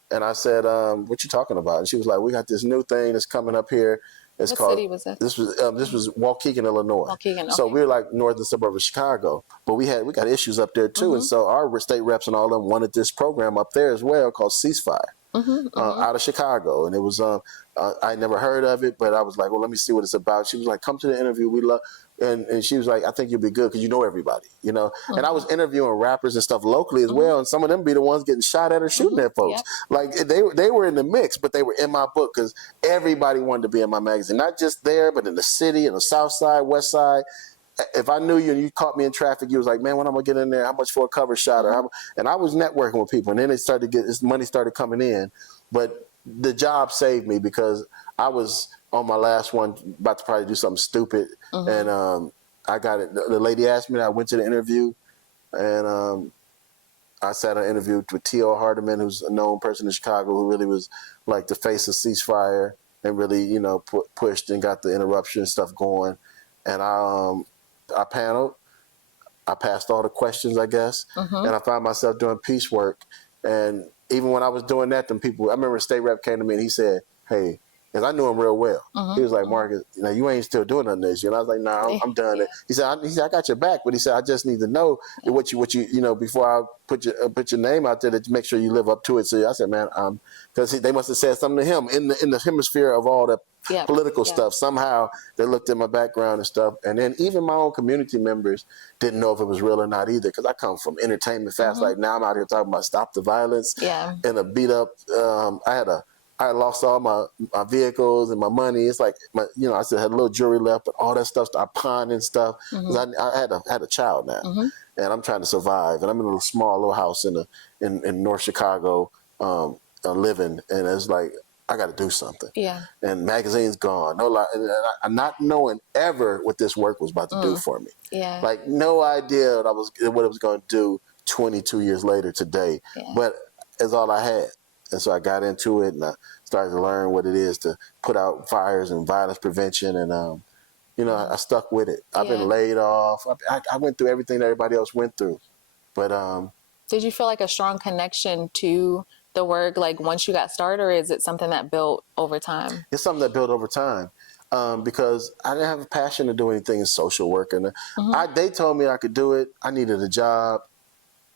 And I said, "What you talking about?" And she was like, "We got this new thing that's coming up here. It's called." What city was that? This was Waukegan, Illinois. Waukegan, okay. So we were like northern suburb of Chicago, but we got issues up there too. And so our state reps and all of them wanted this program up there as well called Ceasefire. Out of Chicago, and it was I never heard of it, but I was like, well, let me see what it's about. She was like, come to the interview. We love, and she was like, I think you'll be good because you know everybody, you know. And I was interviewing rappers and stuff locally as well, and some of them be the ones getting shot at or shooting at folks. Like they were in the mix, but they were in my book because everybody wanted to be in my magazine, not just there, but in the city, in the South Side, West Side. If I knew you and you caught me in traffic, you was like, man, when I'm gonna get in there? How much for a cover shot? And I was networking with people, and then this money started coming in. But the job saved me because I was on my last one, about to probably do something stupid, and I got it. The lady asked me, I went to the interview, and I sat on an interview with T.O. Hardiman, who's a known person in Chicago, who really was like the face of Ceasefire and really, you know, pushed and got the interruption stuff going. And I paneled. I passed all the questions, I guess, and I found myself doing piece work. And even when I was doing that, them people, I remember a state rep came to me and he said, hey, because I knew him real well. He was like, Marcus, you know, you ain't still doing none of this. You know, I was like, nah, I'm done. He said, I got your back, but he said, I just need to know what you know, before I put your name out there, to make sure you live up to it. So I said, man, because they must have said something to him in the hemisphere of all the political stuff. Somehow they looked at my background and stuff, and then even my own community members didn't know if it was real or not either, because I come from entertainment fast. Like now I'm out here talking about stop the violence and a beat up. I lost all my vehicles and my money. It's like, I still had a little jewelry left, but all that stuff I pawned and stuff. I had a child now, and I'm trying to survive. And I'm in a small little house in North Chicago, living, and it's like, I got to do something. And magazine's gone. No lie, and not knowing ever what this work was about to do for me. Like no idea what it was going to do 22 years later today. But it's all I had. And so I got into it, and I started to learn what it is to put out fires and violence prevention. And, I stuck with it. I've been laid off. I went through everything that everybody else went through. But did you feel like a strong connection to the work, like once you got started, or is it something that built over time? It's something that built over time, because I didn't have a passion to do anything in social work. And they told me I could do it. I needed a job.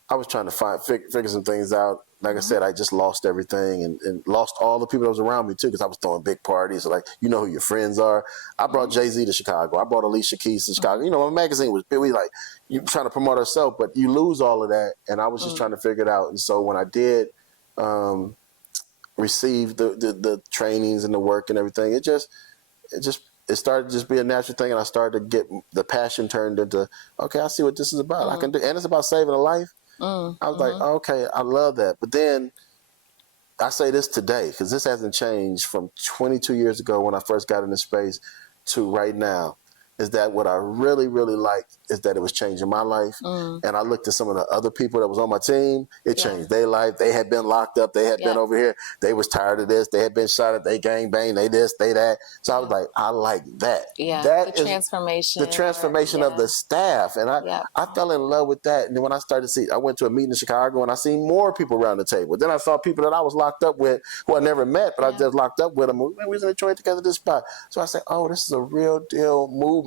I was trying to figure some things out. Like I said, I just lost everything and lost all the people that was around me too, because I was throwing big parties. So like, you know who your friends are. I brought Jay-Z to Chicago. I brought Alicia Keys to Chicago. You know, my magazine was big. We like, you trying to promote ourselves, but you lose all of that. And I was just trying to figure it out. And so when I did receive the trainings and the work and everything, it started to just be a natural thing. And I started to get the passion turned into, okay, I see what this is about. I can do, and it's about saving a life. I was like, okay, I love that. But then I say this today, because this hasn't changed from 22 years ago when I first got into space to right now, is that what I really, really liked is that it was changing my life. And I looked at some of the other people that was on my team. It changed their life. They had been locked up. They had been over here. They was tired of this. They had been shot at. They gang bang. They this, they that. So I was like, I like that. That the transformation. The transformation of the staff. And I fell in love with that. And then when I started to see, I went to a meeting in Chicago and I seen more people around the table. Then I saw people that I was locked up with who I never met, but I just locked up with them. We was in Detroit together at this spot. So I said, oh, this is a real deal movement.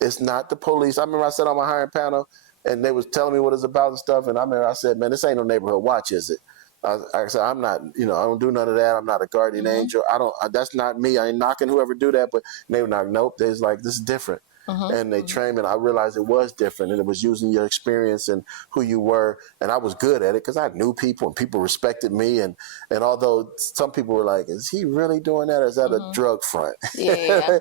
It's not the police. I remember I sat on my hiring panel and they was telling me what it's about and stuff. And I remember I said, man, this ain't no neighborhood watch, is it? I said, I'm not, I don't do none of that. I'm not a guardian angel. That's not me. I ain't knocking whoever do that. But they were like, nope. They was like, this is different. and they trained me, and I realized it was different, and it was using your experience and who you were, and I was good at it because I knew people and people respected me, and although some people were like, is he really doing that, or is that a drug front? Yeah.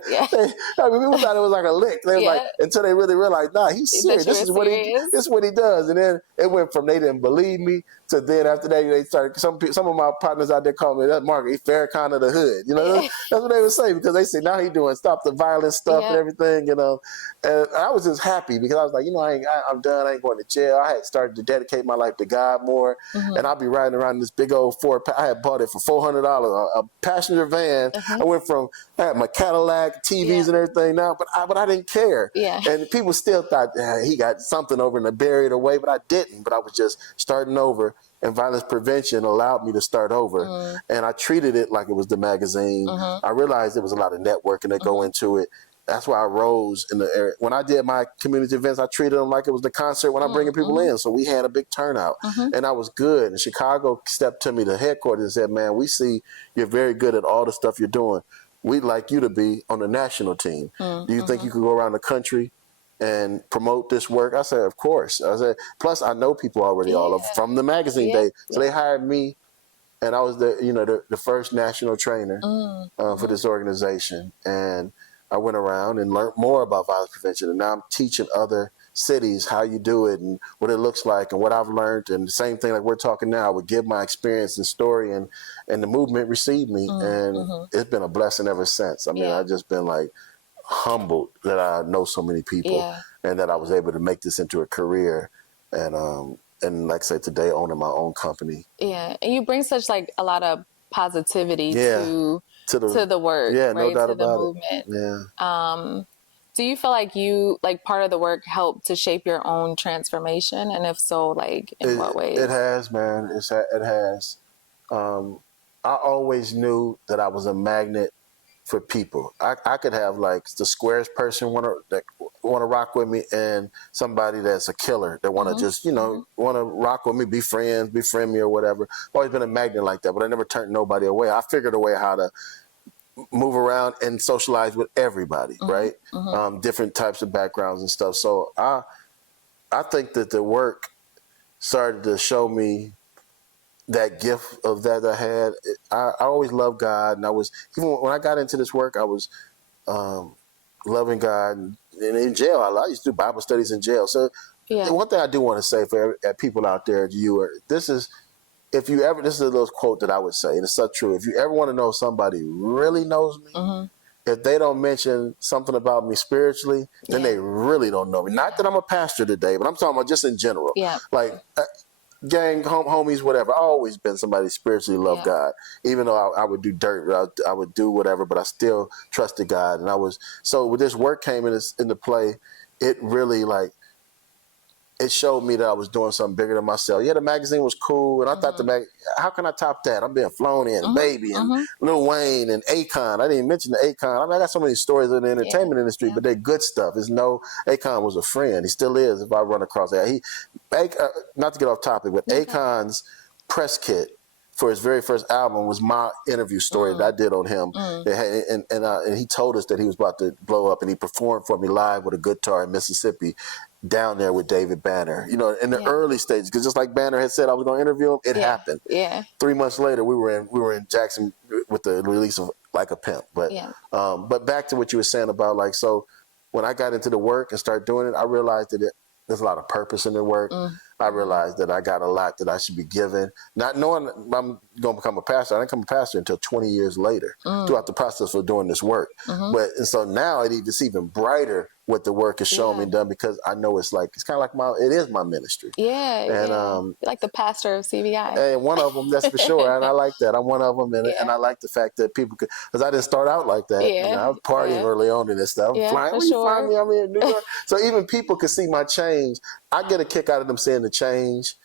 I mean, people thought it was like a lick. They were like, until they really realized, nah, he's serious. This is what he does. And then it went from they didn't believe me to then after that they started. Some of my partners out there call me that Mark. He Farrakhan of the hood. You know, that's what they would say, because they say now he doing stop the violence stuff and everything. You know, and I was just happy because I was like, you know, I'm done. I ain't going to jail. I had started to dedicate my life to God more, and I'll be riding around in this big old Ford. I had bought it for $400, a passenger van. I had my Cadillac, TVs and everything now, but I didn't care. And people still thought he got something over and to bury it away, but I didn't. But I was just starting over, and violence prevention allowed me to start over. And I treated it like it was the magazine. I realized there was a lot of networking that go into it. That's why I rose in the area. When I did my community events, I treated them like it was the concert when I'm bringing people in. So we had a big turnout, and I was good. And Chicago stepped to me, the headquarters, and said, man, we see you're very good at all the stuff you're doing. We'd like you to be on the national team. Do you think you could go around the country and promote this work? I said, of course. I said, plus I know people already from the magazine day. So they hired me, and I was the first national trainer for this organization. And I went around and learned more about violence prevention. And now I'm teaching other cities how you do it and what it looks like and what I've learned. And the same thing like we're talking now, I would give my experience and story, and the movement received me. And it's been a blessing ever since. I mean, I've just been like humbled that I know so many people and that I was able to make this into a career. And like I said, today owning my own company. Yeah. And you bring such like a lot of positivity to the work, no right? doubt to the about movement. it. Do you feel like part of the work helped to shape your own transformation? And if so, like in what ways? It has, man. It has. I always knew that I was a magnet for people. I could have like the squarest person want to rock with me, and somebody that's a killer that want to just want to rock with me, be friends, befriend me or whatever. I've always been a magnet like that, but I never turned nobody away. I figured a way how to move around and socialize with everybody, right? Different types of backgrounds and stuff. So I think that the work started to show me that gift of that I had. I always loved God, and I was, even when I got into this work, I was loving God. And in jail, I used to do Bible studies in jail. So one thing I do want to say for people out there, this is a little quote that I would say, and it's so true. If you ever want to know if somebody really knows me, if they don't mention something about me spiritually, then they really don't know me. Not that I'm a pastor today, but I'm talking about just in general. Like gang, homies, whatever. I've always been somebody who spiritually loved God. Even though I would do dirt, I would do whatever, but I still trusted God. And so when this work came into play, it really it showed me that I was doing something bigger than myself. Yeah, the magazine was cool, and I thought how can I top that? I'm being flown in, Baby, and Lil Wayne, and Akon. I didn't even mention the Akon. I mean, I got so many stories in the entertainment industry, but they're good stuff. Akon was a friend. He still is if I run across that. Not to get off topic, but Akon's press kit for his very first album was my interview story that I did on him. And he told us that he was about to blow up, and he performed for me live with a guitar in Mississippi, down there with David Banner, in the early stages, because just like Banner had said I was going to interview him, it happened. 3 months later, we were in Jackson with the release of Like a Pimp. But back to what you were saying about so when I got into the work and started doing it, I realized that there's a lot of purpose in the work. I realized that I got a lot that I should be given, not knowing I'm going to become a pastor. I didn't become a pastor until 20 years later throughout the process of doing this work. And so now it's even brighter what the work is showing me done, because I know it's kind of like it is my ministry. And like the pastor of CVI. Hey, one of them, that's for sure. And I like that. I'm one of them, and I like the fact that people could, because I didn't start out like that. I was partying early on in this stuff. Flying, where you find me? I'm in New York. So even people could see my change. I get a kick out of them seeing the change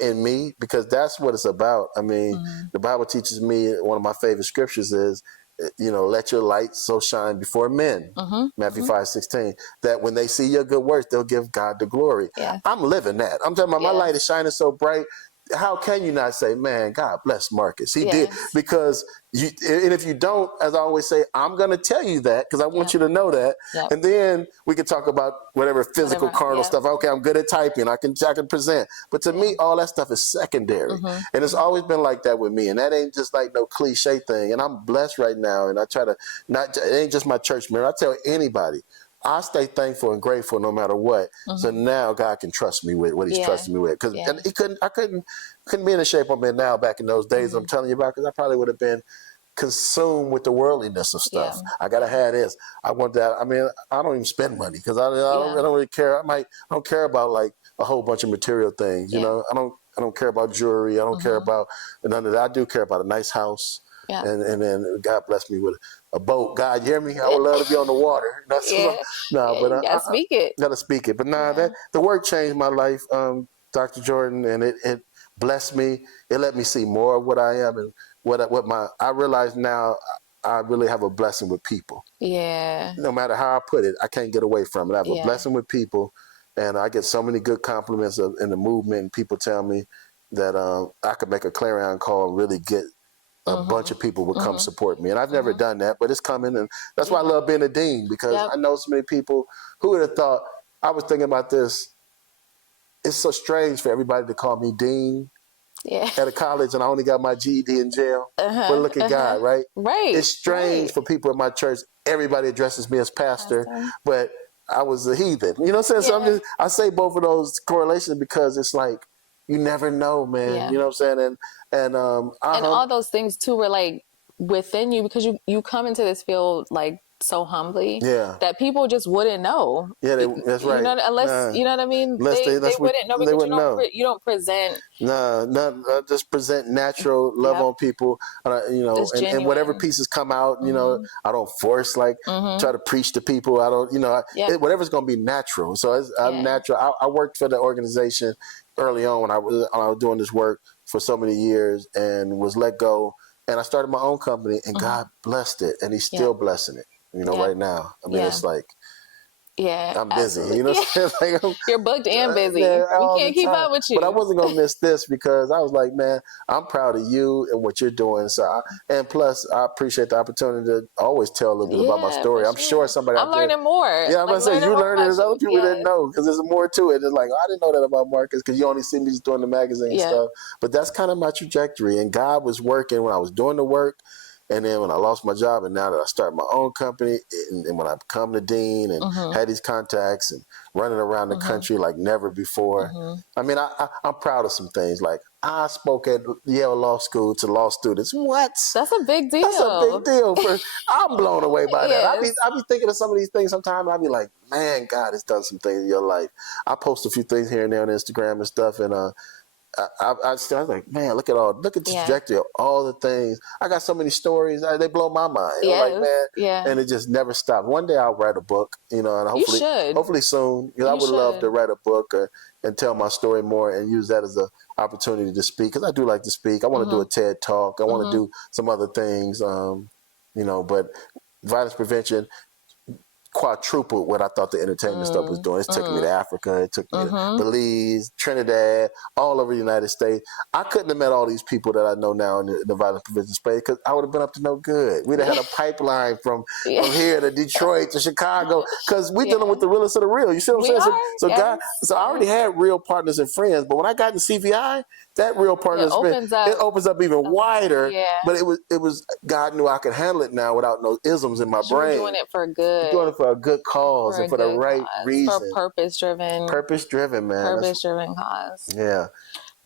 in me, because that's what it's about. I mean, the Bible teaches me, one of my favorite scriptures is, let your light so shine before men, Matthew 5:16, that when they see your good works, they'll give God the glory. I'm living that. I'm talking about my light is shining so bright. how can you not say, man, God bless Marcus? He did. Because and if you don't, as I always say, I'm going to tell you that because I want you to know that. And then we can talk about whatever physical, carnal stuff. Okay, I'm good at typing. I can present. But to me, all that stuff is secondary. And it's always been like that with me. And that ain't just like no cliche thing. And I'm blessed right now. And I try to it ain't just my church mirror. I tell anybody, I stay thankful and grateful no matter what. So now God can trust me with what He's trusting me with. Because I couldn't be in the shape I'm in now back in those days I'm telling you about, because I probably would have been consumed with the worldliness of stuff. I gotta have this. I want that. I mean, I don't even spend money because I don't really care. I don't care about like a whole bunch of material things. You know, I don't care about jewelry. I don't care about none of that. I do care about a nice house. And then God bless me with a boat. God, you hear me? I would love to be on the water. But you gotta speak it. Gotta speak it. But that the work changed my life, Dr. Jordan, and it blessed me. It let me see more of what I am and I realize now. I really have a blessing with people. No matter how I put it, I can't get away from it. I have a blessing with people, and I get so many good compliments in the movement. And people tell me that I could make a clarion call and really get a bunch of people would come support me. And I've never done that, but it's coming. And that's why I love being a dean, because I know so many people. Who would have thought? I was thinking about this. It's so strange for everybody to call me dean at a college, and I only got my GED in jail. But look at God, right? It's strange for people in my church. Everybody addresses me as pastor, but I was a heathen. You know what I'm saying? So I say both of those correlations because it's like, you never know, man. You know what I'm saying? And all those things too were like within you, because you come into this field like so humbly that people just wouldn't know. That's right. You know, unless you know what I mean. They wouldn't know, because you don't present. Just present natural love on people. You know, and whatever pieces come out. You know, I don't force try to preach to people. I don't. You know, whatever's going to be natural. So I'm natural. I worked for the organization early on when I was doing this work for so many years and was let go. And I started my own company, and God blessed it, and He's still blessing it. You know, right now. I mean, it's like, I'm busy. Absolutely. You know what I'm saying? Like, you're booked and busy. We can't keep up with you. But I wasn't going to miss this, because I was like, man, I'm proud of you and what you're doing. So, and plus, I appreciate the opportunity to always tell a little bit about my story. I'm sure somebody I'm learning more. Yeah, I'm going to say, you learning as other people didn't know, because there's more to it. It's like, I didn't know that about Marcus, because you only see me just doing the magazine stuff. But that's kind of my trajectory. And God was working when I was doing the work. And then when I lost my job, and now that I started my own company, and when I become the dean and had these contacts and running around the country like never before. I mean, I'm proud of some things. Like, I spoke at Yale Law School to law students. What? That's a big deal. That's a big deal. I'm blown away by that. I be thinking of some of these things sometimes. I be like, man, God has done some things in your life. I post a few things here and there on Instagram and stuff, and I was like, man, look at the trajectory of all the things. I got so many stories. They blow my mind. I'm like, man, and it just never stopped. One day I'll write a book, you know, and hopefully soon. You know, I would love to write a book and tell my story more and use that as an opportunity to speak, because I do like to speak. I want to do a TED Talk. I want to do some other things, you know, but violence prevention quadrupled what I thought the entertainment stuff was doing. It took me to Africa. It took me to Belize, Trinidad, all over the United States. I couldn't have met all these people that I know now in the violence prevention space, because I would have been up to no good. We'd have had a pipeline from here to Detroit to Chicago, because we're dealing with the realest of the real. You see what I'm saying? So I already had real partners and friends, but when I got into CVI, that real partner it opens up even wider. But it was God knew I could handle it now without no isms in my brain. You're doing it for good. You're doing it for a good cause and for the right reason. For purpose-driven. Purpose-driven, man. Purpose-driven cause. Yeah.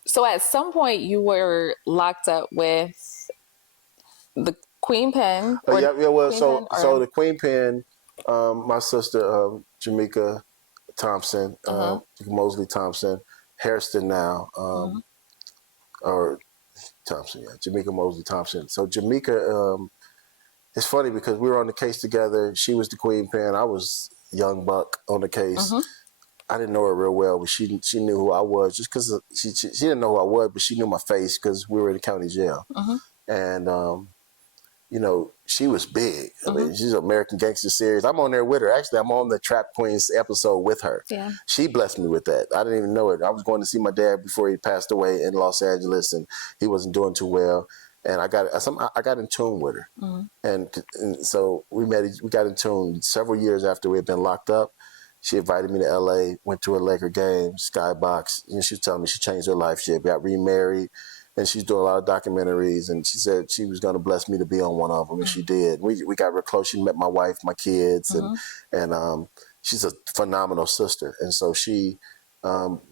So at some point you were locked up with the Queen Pen. So the Queen Pen, my sister Jamaica Thompson, Mosley Thompson, Hairston now, or Thompson, Jamaica Mosley Thompson. So Jamaica, it's funny because we were on the case together. She was the Queen Pen. I was young buck on the case. I didn't know her real well, but she knew who I was, just because she didn't know who I was, but she knew my face because we were in the county jail. And she was big. I mean, she's an American Gangster series. I'm on there with her. Actually, I'm on the Trap Queens episode with her. Yeah. She blessed me with that. I didn't even know it. I was going to see my dad before he passed away in Los Angeles, and he wasn't doing too well. And I got in tune with her. And so we got in tune several years after we had been locked up. She invited me to LA, went to a Laker game, Skybox. She was telling me she changed her life. She had got remarried, and she's doing a lot of documentaries. And she said she was going to bless me to be on one of them, and she did. We got real close. She met my wife, my kids, and she's a phenomenal sister. And so she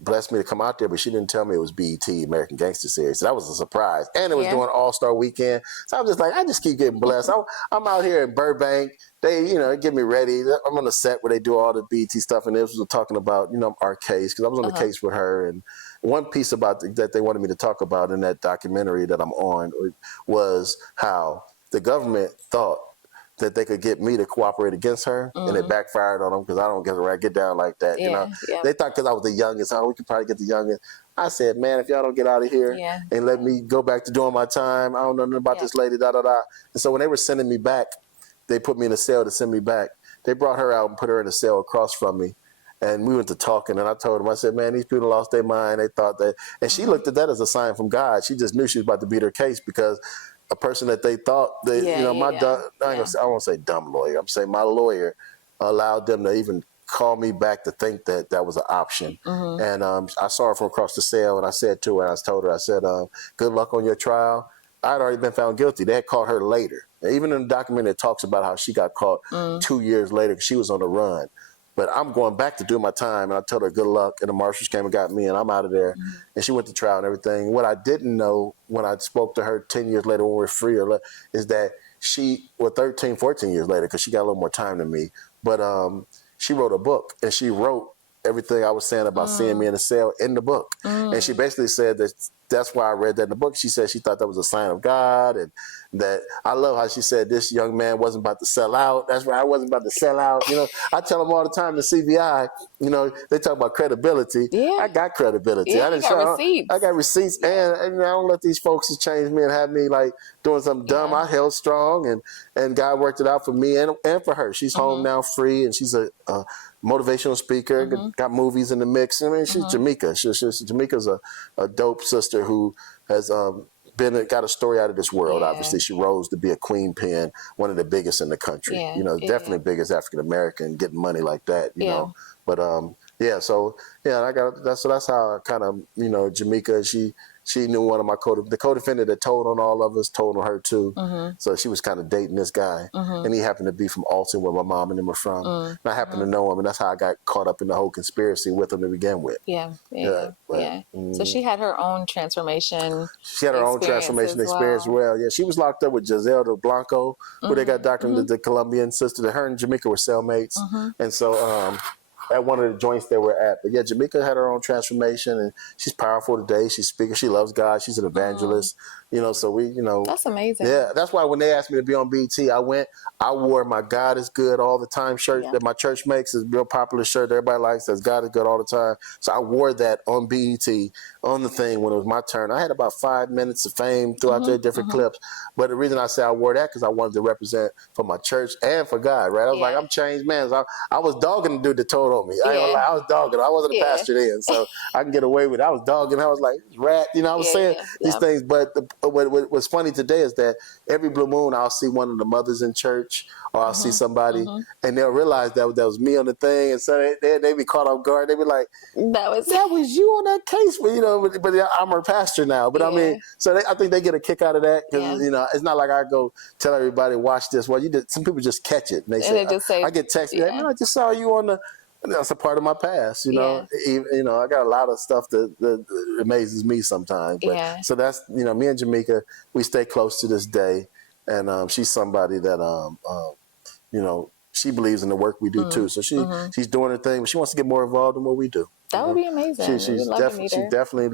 blessed me to come out there, but she didn't tell me it was BET, American Gangster Series. So that was a surprise. And it was doing All-Star Weekend. So I was just like, I just keep getting blessed. I'm out here in Burbank. They, get me ready. I'm on the set where they do all the BET stuff, and this was talking about, our case, because I was on the case with her. And one piece about that they wanted me to talk about in that documentary that I'm on was how the government thought that they could get me to cooperate against her, and it backfired on them because I don't get down like that. They thought because I was the youngest, we could probably get the youngest. I said, man, if y'all don't get out of here and let me go back to doing my time, I don't know nothing about this lady, And so when they were sending me back, they put me in a cell to send me back. They brought her out and put her in a cell across from me. And we went to talking, and I told them, I said, man, these people lost their mind. They thought that, and she looked at that as a sign from God. She just knew she was about to beat her case because a person that they thought I won't say dumb lawyer. I'm saying my lawyer allowed them to even call me back to think that that was an option. And I saw her from across the cell, and I said to her, I told her, I said, good luck on your trial. I'd already been found guilty. They had caught her later. Even in the documentary, it talks about how she got caught 2 years later because she was on the run. But I'm going back to do my time, and I told her good luck, and the marshals came and got me, and I'm out of there. And she went to trial and everything. What I didn't know when I spoke to her 10 years later when we were free is that 13, 14 years later, because she got a little more time than me, but she wrote a book, and she wrote everything I was saying about seeing me in the cell in the book. And she basically said that's why I read that in the book. She said she thought that was a sign of God, and that I love how she said this young man wasn't about to sell out. That's right, I wasn't about to sell out. I tell them all the time, the CBI, they talk about credibility. I got credibility. Yeah, I got receipts. I got receipts, and I don't let these folks change me and have me like doing something dumb. I held strong, and God worked it out for me and for her. She's home now, free, and she's a motivational speaker, got movies in the mix. I mean, she's Jamaica. Jamaica's a dope sister who has got a story out of this world. Obviously, she rose to be a queen pin, one of the biggest in the country. Definitely biggest African American, getting money like that. You know, but that's how I kind of Jamaica. She knew one of my the co-defendant that told on all of us told on her too. So she was kind of dating this guy, and he happened to be from Alton, where my mom and them are from. And I happened to know him, and that's how I got caught up in the whole conspiracy with him to begin with. So she had her own transformation. She had her own transformation experience. Well, she was locked up with Giselle Blanco, who they got documented, the Colombian sister. That her and Jamaica were cellmates, and so. At one of the joints they were at. But Jamaica had her own transformation, and she's powerful today. She's speaking. She loves God. She's an evangelist. So we, That's amazing. Yeah, that's why when they asked me to be on BET, I wore my God is good all the time shirt that my church makes. It's a real popular shirt that everybody likes. Says God is good all the time. So I wore that on BET on the thing when it was my turn. I had about 5 minutes of fame throughout their different clips. But the reason I say I wore that because I wanted to represent for my church and for God, right? I was like, I'm changed man. So I was dogging the dude that told on me. I was dogging. I wasn't a pastor then, so I can get away with it. I was dogging. I was like, rat. I was saying these things. But what's funny today is that every blue moon I'll see one of the mothers in church, or I'll see somebody, and they'll realize that was me on the thing, and so they be caught off guard. They be like, that was you on that case, but I'm her pastor now. But I mean, so I think they get a kick out of that because it's not like I go tell everybody watch this. Well, some people just catch it, and they say, I get texted, I just saw you on the. That's a part of my past, I got a lot of stuff that amazes me sometimes. But so that's me and Jamaica, we stay close to this day, and she's somebody that she believes in the work we do too. So she's doing her thing, but she wants to get more involved in what we do. That would be amazing. She's definitely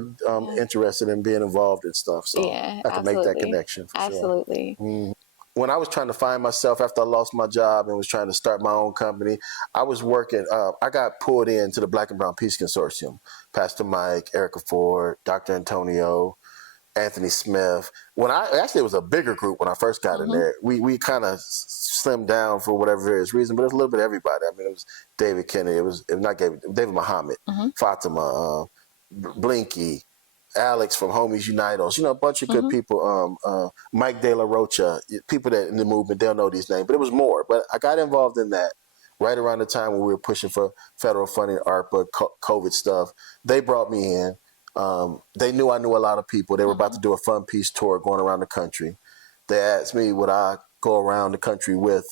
interested in being involved in stuff. So I have to make that connection. Absolutely. Sure. When I was trying to find myself after I lost my job and was trying to start my own company, I was working. I got pulled into the Black and Brown Peace Consortium. Pastor Mike, Erica Ford, Dr. Antonio, Anthony Smith. It was a bigger group when I first got in there. We kind of slimmed down for whatever various reason, but it was a little bit of everybody. I mean, it was David Kennedy. It was not David Muhammad, Fatima, Blinky, Alex from Homies Unidos, a bunch of good people. Mike De La Rocha, people that in the movement, they'll know these names, but it was more. But I got involved in that right around the time when we were pushing for federal funding, ARPA, COVID stuff. They brought me in. They knew I knew a lot of people. They were about to do a Fun Peace tour going around the country. They asked me would I go around the country with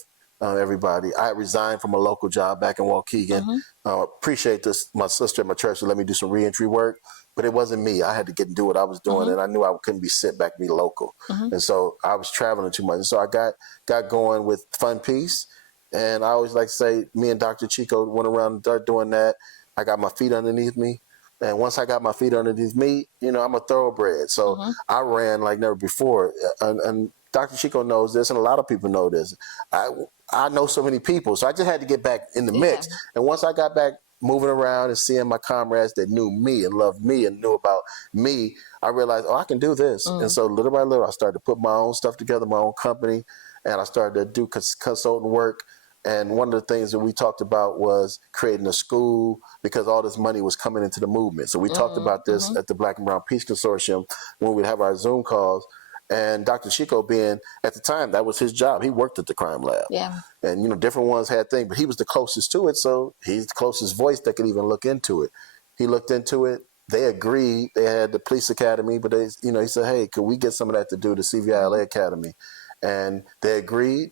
everybody. I resigned from a local job back in Waukegan. Appreciate this. My sister at my church let me do some reentry work, but it wasn't me. I had to get and do what I was doing, and I knew I couldn't be sit back and be local. And so I was traveling too much. And so I got going with Fun Peace, and I always like to say, me and Dr. Chico went around and started doing that. I got my feet underneath me. And once I got my feet underneath me, I'm a thoroughbred. So I ran like never before. And Dr. Chico knows this, and a lot of people know this. I know so many people, so I just had to get back in the mix. And once I got back moving around and seeing my comrades that knew me and loved me and knew about me, I realized, I can do this. And so little by little, I started to put my own stuff together, my own company, and I started to do consultant work. And one of the things that we talked about was creating a school because all this money was coming into the movement. So we talked about this at the Black and Brown Peace Consortium when we'd have our Zoom calls. And Dr. Chico being, at the time, that was his job. He worked at the crime lab. Yeah. And, different ones had things, but he was the closest to it. So he's the closest voice that could even look into it. He looked into it. They agreed. They had the police academy, but they, he said, hey, could we get some of that to do the CVILA Academy? And they agreed.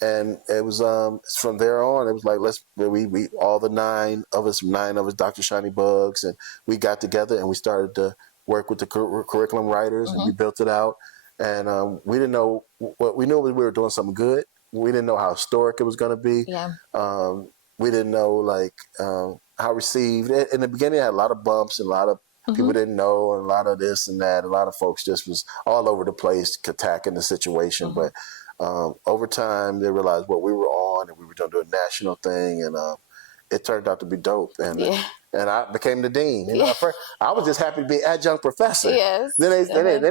And it was from there on, it was like, we all the nine of us, Dr. Shiny Bugs, and we got together and we started to work with the curriculum writers and we built it out. And we didn't know we knew we were doing something good. We didn't know how historic it was going to be. Yeah. We didn't know how received. In the beginning, it had a lot of bumps and a lot of people didn't know, and a lot of this and that. A lot of folks just was all over the place attacking the situation, but. Over time, they realized what we were on, and we were going to do a national thing, and it turned out to be dope. And and I became the dean. First, I was just happy to be adjunct professor. Yes. Then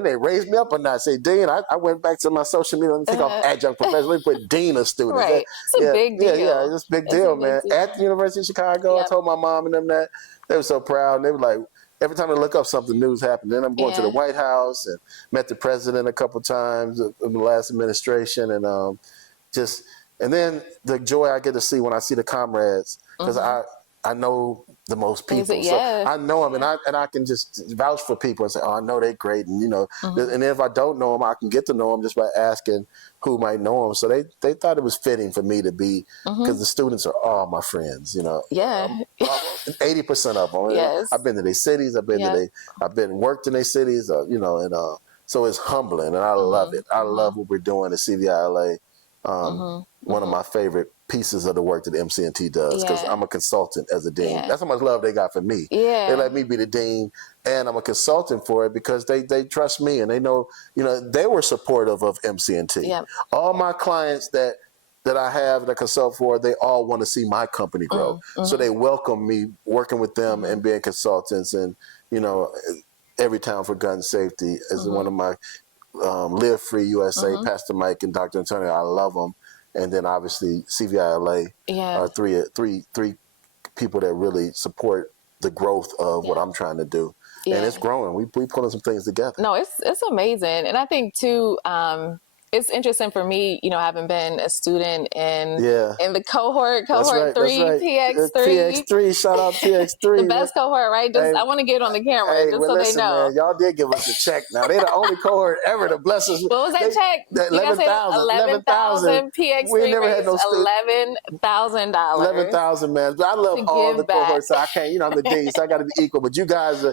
they raised me up a notch. Say dean. I went back to my social media. Let me take off adjunct professor. Let me put dean of students. Right. It's a big deal. Yeah, it's a big deal, man. At the University of Chicago, I told my mom and them that. They were so proud. And they were like, every time I look up something, news happened. Then I'm going to the White House and met the president a couple times of the last administration, and and then the joy I get to see when I see the comrades, because I know the most people, so I know them, and I can just vouch for people and say, I know they're great, and and if I don't know them, I can get to know them just by asking who might know them. So they thought it was fitting for me to be, because the students are all my friends, 80% of them. Yes. I've been to their cities, I've been worked in their cities, so it's humbling, and I love it. I love what we're doing at CVILA. One of my favorite pieces of the work that the MCNT does, because I'm a consultant as a dean. That's how much love they got for me. They let me be the dean, and I'm a consultant for it because they trust me, and they know, they were supportive of MCNT. All my clients that I have that consult for, they all want to see my company grow. So they welcome me working with them and being consultants. And, Every Town for Gun Safety is one of my Live Free USA, Pastor Mike and Dr. Antonio. I love them. And then obviously CVILA are three people that really support the growth of what I'm trying to do. And it's growing. We pulling some things together. No, it's amazing. And I think too, it's interesting for me, having been a student in the cohort 3, TX3. TX3, shout out TX3. The best cohort, right? Just I want to get it on the camera just so they know. Man, y'all did give us a check now. They're the only cohort ever to bless us. What was that check? 11,000 PX3. We never had no $11,000. $11,000, man. But I love all the cohorts, so I can't, I'm the dean, so I got to be equal. But you guys, we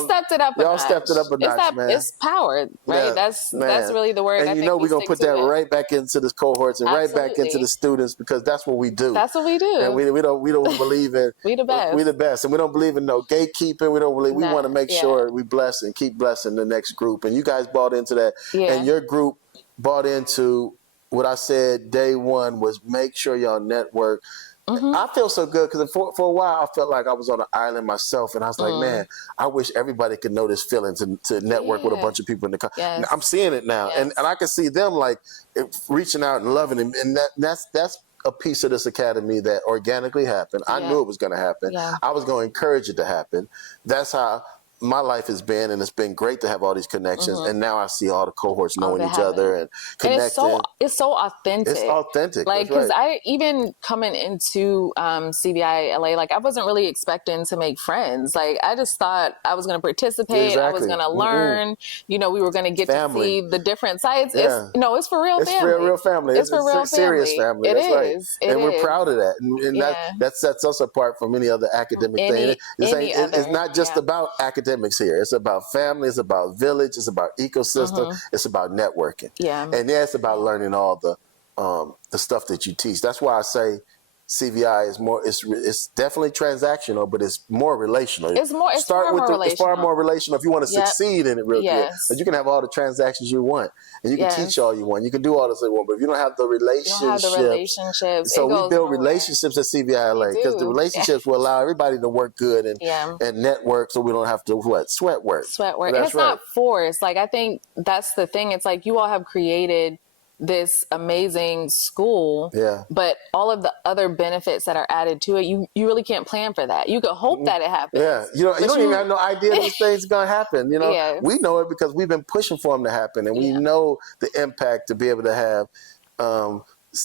stepped it up a notch. Y'all stepped it up a notch, man. It's powered, right? That's really the word. And we're going to put that right back into the cohorts and right back into the students, because that's what we do. That's what we do. And we don't believe in we the best. We the best, and we don't believe in no gatekeeping. We don't believe. We want to make sure we bless and keep blessing the next group. And you guys bought into that, and your group bought into what I said day one was make sure y'all network. I feel so good because for a while I felt like I was on an island myself, and I was like, man, I wish everybody could know this feeling to network with a bunch of people in the country. Yes. I'm seeing it now, and I can see them like reaching out and loving it, and that's a piece of this academy that organically happened. I knew it was going to happen. I was going to encourage it to happen. That's how my life has been, and it's been great to have all these connections. And now I see all the cohorts knowing each other and connecting. And it's so authentic. It's authentic. Like, because I even coming into CVI LA, like I wasn't really expecting to make friends. Like I just thought I was going to participate. I was going to learn. You know, we were going to get to see the different sites. Yeah. It's for real family. It's for real family. It's for real serious family. That's right. And we're proud of that. And that sets us apart from any other academic thing. It's not just about academics here. It's about family. It's about village. It's about ecosystem. It's about networking. And it's about learning all the stuff that you teach. That's why I say CVI is more. It's definitely transactional, but it's more relational. It's far more relational. If you want to succeed in it, real good, but you can have all the transactions you want, and you can teach all you want. You can do all this you want, but if you don't have the relationships, so we build relationships at CVI LA because the relationships will allow everybody to work good and network, so we don't have to sweat work. And it's not forced. Like I think that's the thing. It's like you all have created this amazing school, but all of the other benefits that are added to it, you really can't plan for that. You could hope that it happens. You don't even have no idea these things are going to happen. You know, we know it because we've been pushing for them to happen, and we know the impact to be able to have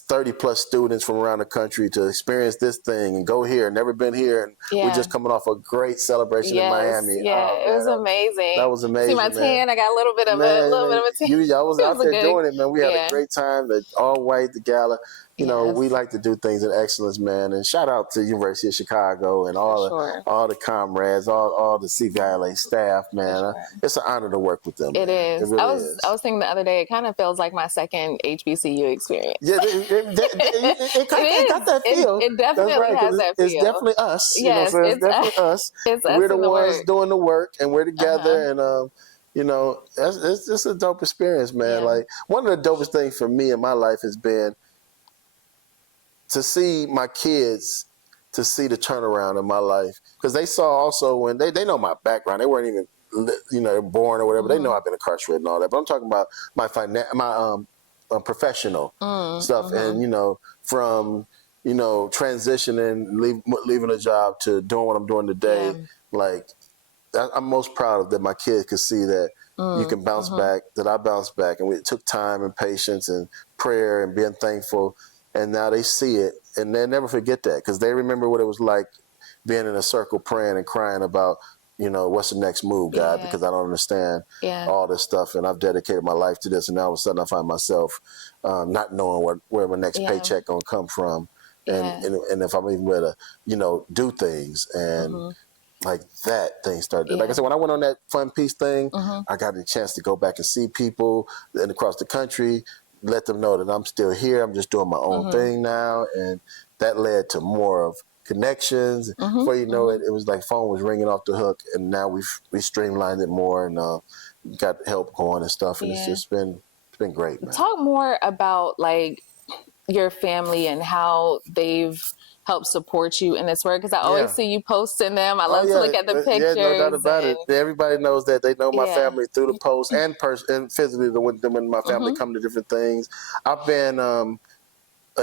30 plus students from around the country to experience this thing and go here, never been here, and we're just coming off a great celebration in Miami. It was amazing. That was amazing. See my tan? I got a little bit of a tan. I was out there doing it, man. We had a great time. The all white, the gala. You know, we like to do things in excellence, man. And shout out to University of Chicago and all the comrades, all the CVI LA staff, man. It's an honor to work with them. It is. Really I was thinking the other day, it kind of feels like my second HBCU experience. Yeah, it got that feel. It definitely has that feel. It's definitely us. Yes, it's definitely us. We're the ones doing the work, and we're together, and you know, it's a dope experience, man. Like one of the dopest things for me in my life has been to see my kids, to see the turnaround in my life, because they saw also when they know my background. They weren't even born or whatever. They know I've been incarcerated and all that. But I'm talking about my professional stuff, and from transitioning, leaving a job to doing what I'm doing today. Like I'm most proud of that. My kids could see that you can bounce back. That I bounced back, and it took time and patience and prayer and being thankful. And now they see it, and they'll never forget that because they remember what it was like being in a circle praying and crying about, what's the next move, God, because I don't understand all this stuff. And I've dedicated my life to this, and now all of a sudden I find myself not knowing where my next paycheck going to come from. And if I'm even able to, do things. And like that thing started. Like I said, when I went on that Fun Peace thing, I got a chance to go back and see people and across the country, let them know that I'm still here. I'm just doing my own thing now. And that led to more of connections. Before you know it, it was like phone was ringing off the hook. And now we streamlined it more and got help going and stuff. And it's just been great, man. Talk more about like your family and how they've help support you in this work, because I always see you posting them. I love to look at the pictures. Yeah, no doubt about it. Everybody knows that. They know my family through the post and physically when my family come to different things. I've been an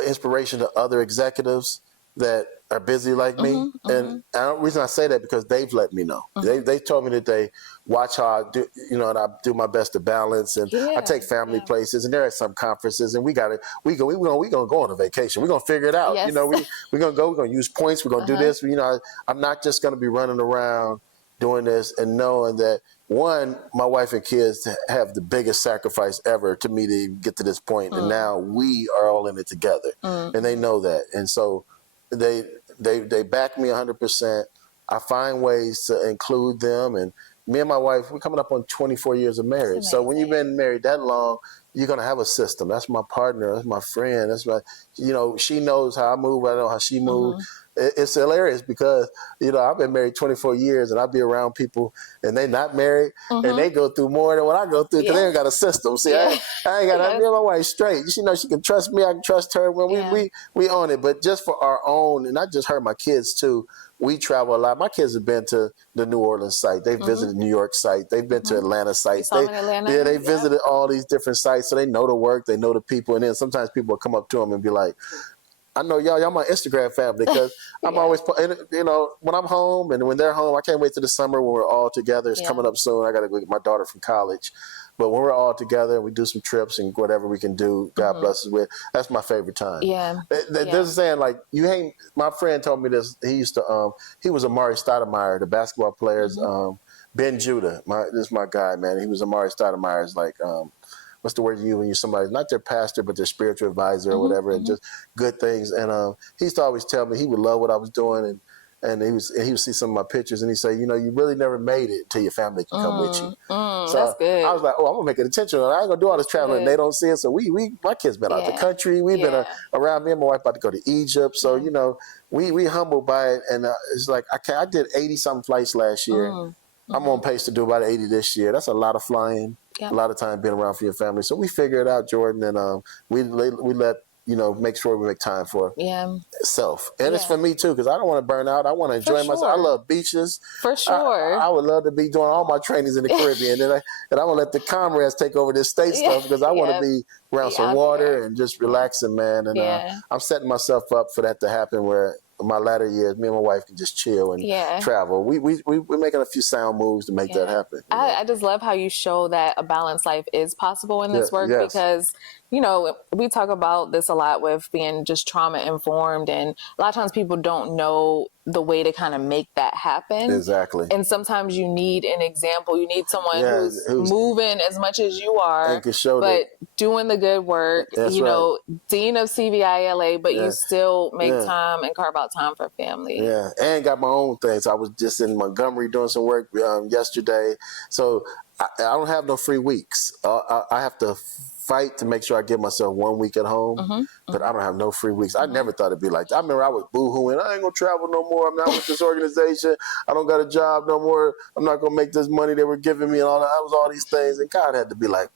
inspiration to other executives that are busy like me. And the reason I say that because they've let me know. They told me that they watch how I do, and I do my best to balance. And I take family places, and they're at some conferences, and we gonna go on a vacation. We're gonna figure it out. Yes. We're gonna go. We're gonna use points. We're gonna do this. I'm not just gonna be running around doing this and knowing that one, my wife and kids have the biggest sacrifice ever to me to get to this point, and now we are all in it together, and they know that, and so. They back me 100%. I find ways to include them, and me and my wife, we're coming up on 24 years of marriage. So when you've been married that long, you're gonna have a system. That's my partner. That's my friend. That's my, she knows how I move. I know how she moves, it's hilarious because, you know, I've been married 24 years and I'll be around people and they not married and they go through more than what I go through because they ain't got a system. See, I ain't got, me and my wife straight. She knows she can trust me. I can trust her. When we own it. But just for our own, and I just heard my kids too, we travel a lot. My kids have been to the New Orleans site. They've visited New York site. They've been to Atlanta sites. They visited all these different sites. So they know the work. They know the people. And then sometimes people will come up to them and be like, I know y'all my Instagram family because I'm always, you know, when I'm home and when they're home, I can't wait till the summer when we're all together. It's coming up soon. I got to go get my daughter from college. But when we're all together and we do some trips and whatever we can do, God bless us with, that's my favorite time. There's a saying like, my friend told me this, he used to, he was Amari Stoudemire, the basketball players, Ben Judah, this is my guy, man. He was Amari Stoudemire's like, what's the word you use when you're somebody, not their pastor, but their spiritual advisor or whatever, and just good things. And he used to always tell me he would love what I was doing. And he would see some of my pictures and he'd say, you know, you really never made it until your family can come with you. So that's good. I was like, oh, I'm gonna make it intentional. I ain't gonna do all this traveling. And they don't see it. So my kids been out the country. We've been around. Me and my wife about to go to Egypt. So you know, we humbled by it. And it's like I did 80-something flights last year. I'm on pace to do about 80 this year. That's a lot of flying. A lot of time being around for your family. So we figure it out, Jordan, and we let you know, make sure we make time for self. And it's for me too, because I don't want to burn out. I want to enjoy myself. I love beaches. For sure. I would love to be doing all my trainings in the Caribbean. And I want to let the comrades take over this state stuff because I want to be around some water and just relaxing, man. And I'm setting myself up for that to happen where my latter years, me and my wife can just chill and travel. We're making a few sound moves to make that happen. I just love how you show that a balanced life is possible in this work because, you know, we talk about this a lot with being just trauma informed, and a lot of times people don't know the way to kind of make that happen. Exactly. And sometimes you need an example. You need someone who's moving as much as you are, but doing the good work, you know, dean of CVILA, but you still make time and carve out time for family. Yeah, and got my own things. I was just in Montgomery doing some work yesterday. So I don't have no free weeks. I have to fight to make sure I give myself 1 week at home, but I don't have no free weeks. I never thought it'd be like that. I remember I was boo-hooing. I ain't gonna travel no more. I'm not with this organization. I don't got a job no more. I'm not gonna make this money they were giving me and all that. I was all these things, and God had to be like,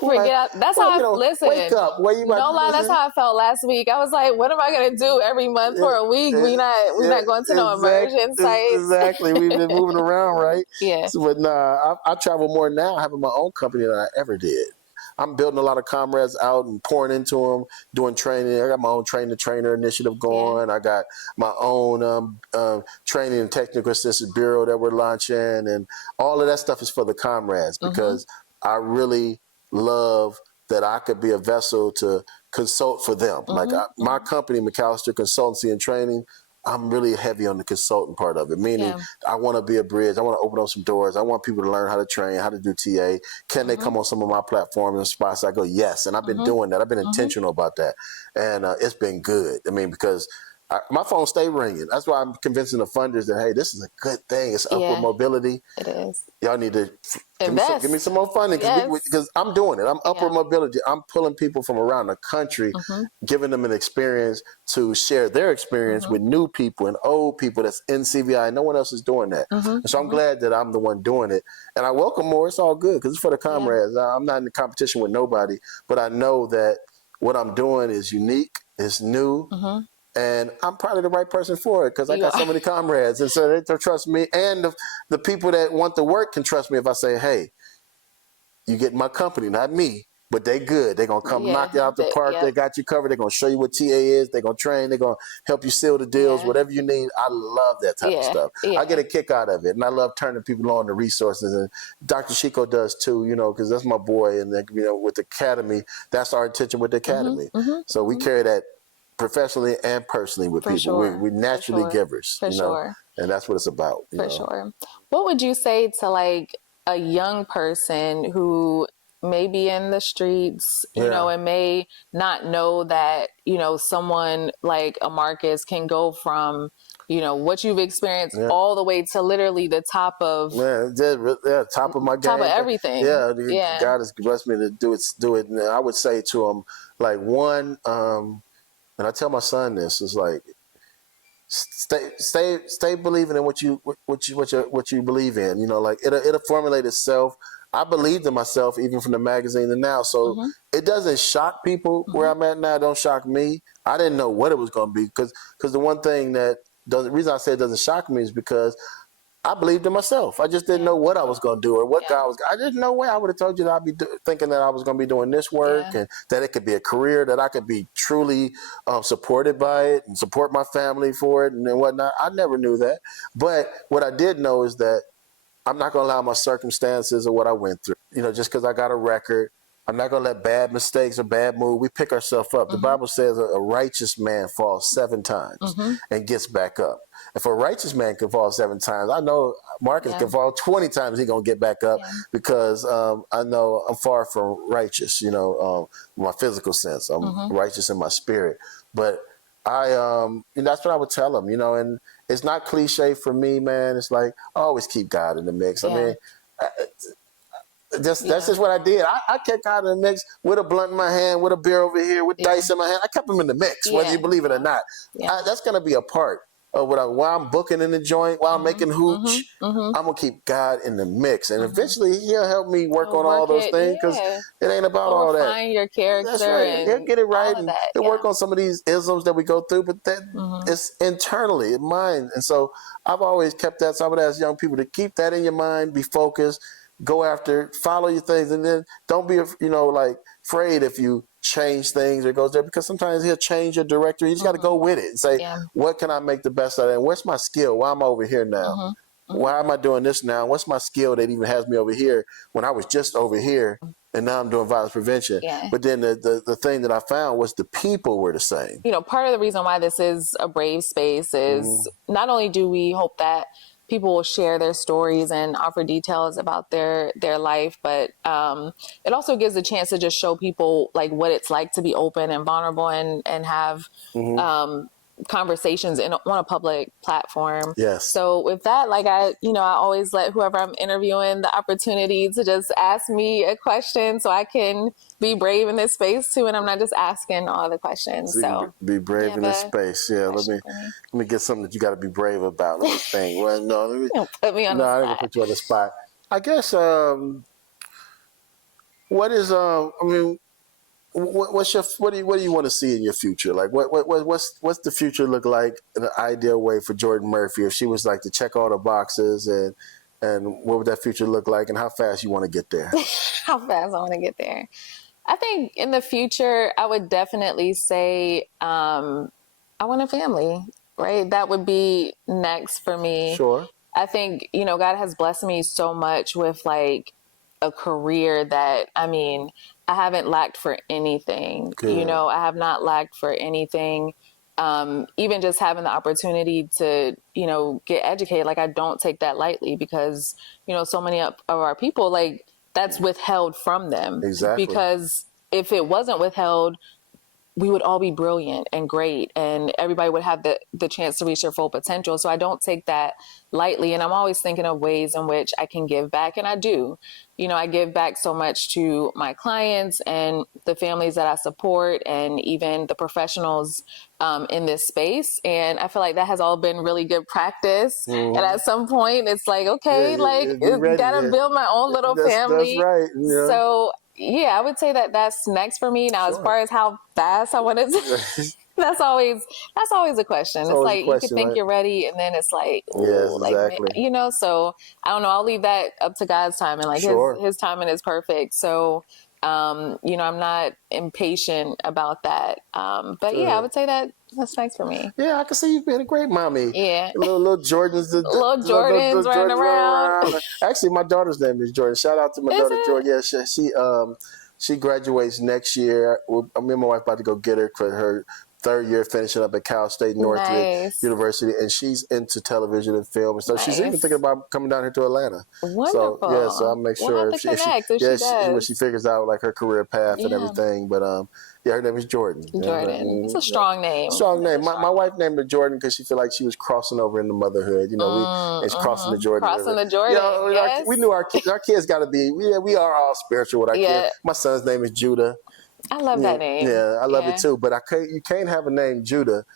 that's how I listen. Wake up. No lie, that's how I felt last week. I was like, what am I gonna do every month for a week? We're not going to no immersion sites. Exactly. We've been moving around, right? So, but nah, I travel more now having my own company than I ever did. I'm building a lot of comrades out and pouring into them, doing training. I got my own train-the-trainer initiative going. I got my own training and technical assistance bureau that we're launching. And all of that stuff is for the comrades because I really love that I could be a vessel to consult for them. Like my company, McAllister Consultancy and Training, I'm really heavy on the consultant part of it, meaning I want to be a bridge. I want to open up some doors. I want people to learn how to train, how to do TA. Can they come on some of my platforms and spots? I go, yes. And I've been doing that. I've been intentional about that. And it's been good. I mean, because my phone stay ringing. That's why I'm convincing the funders that, hey, this is a good thing. It's upward mobility. It is. Y'all need to give me some more funding because I'm doing it. I'm upward mobility. I'm pulling people from around the country, giving them an experience to share their experience with new people and old people that's in CVI. No one else is doing that. And so I'm glad that I'm the one doing it. And I welcome more. It's all good because it's for the comrades. I'm not in the competition with nobody, but I know that what I'm doing is unique, it's new, and I'm probably the right person for it because I got so many comrades. And so they trust me. And the people that want the work can trust me if I say, hey, you get my company, not me, but they good. They're going to come knock you out the park. They got you covered. They're going to show you what TA is. They're going to train. They're going to help you seal the deals, whatever you need. I love that type of stuff. I get a kick out of it. And I love turning people on to resources. And Dr. Chico does too, you know, because that's my boy. And then, you know, with the Academy, that's our intention with the Academy. So we carry that professionally and personally with people. We're naturally givers, you know, and that's what it's about. For sure. What would you say to like a young person who may be in the streets, you know, and may not know that, you know, someone like a Marcus can go from, you know, what you've experienced all the way to literally the top of top of my game, top of everything. God has blessed me to do it. And I would say to him, like, one, and I tell my son this, is like, stay believing in what you believe in. You know, like it'll formulate itself. I believed in myself even from the magazine to now. So it doesn't shock people where I'm at now. It don't shock me. I didn't know what it was going to be because the one thing the reason I say it doesn't shock me is because I believed in myself. I just didn't know what I was going to do or what God was. I didn't know where I would have told you that I'd be thinking that I was going to be doing this work and that it could be a career, that I could be truly supported by it and support my family for it and whatnot. I never knew that. But what I did know is that I'm not going to allow my circumstances or what I went through, you know, just because I got a record. I'm not going to let bad mistakes or bad mood. We pick ourselves up. The Bible says a righteous man falls 7 times and gets back up. If a righteous man can fall 7 times, I know Marcus can fall 20 times. He's going to get back up because I know I'm far from righteous, you know, in my physical sense. I'm righteous in my spirit. But that's what I would tell him, you know, and it's not cliche for me, man. It's like, I always keep God in the mix. I mean, that's just what I did. I kept God in the mix with a blunt in my hand, with a beer over here, with dice in my hand. I kept them in the mix, whether you believe it or not. That's going to be a part of while I'm booking in the joint, while I'm making hooch. I'm going to keep God in the mix. And eventually he'll help me work on all those things because it ain't about all that. Find your character. That's right. He'll get it right. And he'll work on some of these isms that we go through, but that it's internally, in mind. And so I've always kept that. So I would ask young people to keep that in your mind, be focused, go after, follow your things, and then don't be, like afraid if you change things or goes there, because sometimes he'll change your directory. You just got to go with it and say, what can I make the best of it? And what's my skill? Why am I over here now? Why am I doing this now? What's my skill that even has me over here when I was just over here and now I'm doing violence prevention? But then the thing that I found was the people were the same. You know, part of the reason why this is a brave space is not only do we hope that people will share their stories and offer details about their life, but it also gives a chance to just show people like what it's like to be open and vulnerable and have conversations on a public platform. So with that, like I always let whoever I'm interviewing the opportunity to just ask me a question so I can be brave in this space too, and I'm not just asking all the questions. So be brave in this space. Let me get something that you got to be brave about. Let me think. Well, no, let me put me on the spot. I didn't put you on the spot. I guess what is what do you want to see in your future? Like what's the future look like in an ideal way for Jordan Murphy if she was like to check all the boxes, and what would that future look like, and how fast you want to get there? How fast I want to get there. I think in the future, I would definitely say I want a family, right? That would be next for me. Sure. I think, God has blessed me so much with like a career that, I haven't lacked for anything. Good. I have not lacked for anything. Even just having the opportunity to, get educated, like I don't take that lightly because, so many of our people, like that's withheld from them. Exactly. Because if it wasn't withheld, we would all be brilliant and great and everybody would have the chance to reach their full potential. So I don't take that lightly. And I'm always thinking of ways in which I can give back. And I do. I give back so much to my clients and the families that I support and even the professionals in this space. And I feel like that has all been really good practice. And at some point it's like, okay, gotta build my own little family. That's right. Yeah. So yeah, I would say that that's next for me. Now, as far as how fast I want it to, that's always a question. It's like you could think you're ready, and then it's like, exactly. So I don't know. I'll leave that up to God's timing. Like his timing is perfect. So, I'm not impatient about that. But yeah, I would say that's nice for me. Yeah, I can see you being a great mommy. Yeah. Little Jordans. Little Jordans running around. Actually, my daughter's name is Jordan. Shout out to my daughter, Jordan. Yeah, she graduates next year. Me and my wife about to go get her for her third year finishing up at Cal State Northridge University, and she's into television and film, and so she's even thinking about coming down here to Atlanta. Wonderful. So I'll make sure if she figures out like her career path and everything. But her name is Jordan. Jordan. It's a strong name. Strong name. My wife named her Jordan because she felt like she was crossing over into motherhood. It's crossing the Jordan. Crossing the Jordan. We knew our kids got to be. We are all spiritual with our kids. My son's name is Judah. I love that name. Yeah, I love it too. But you can't have a name Judah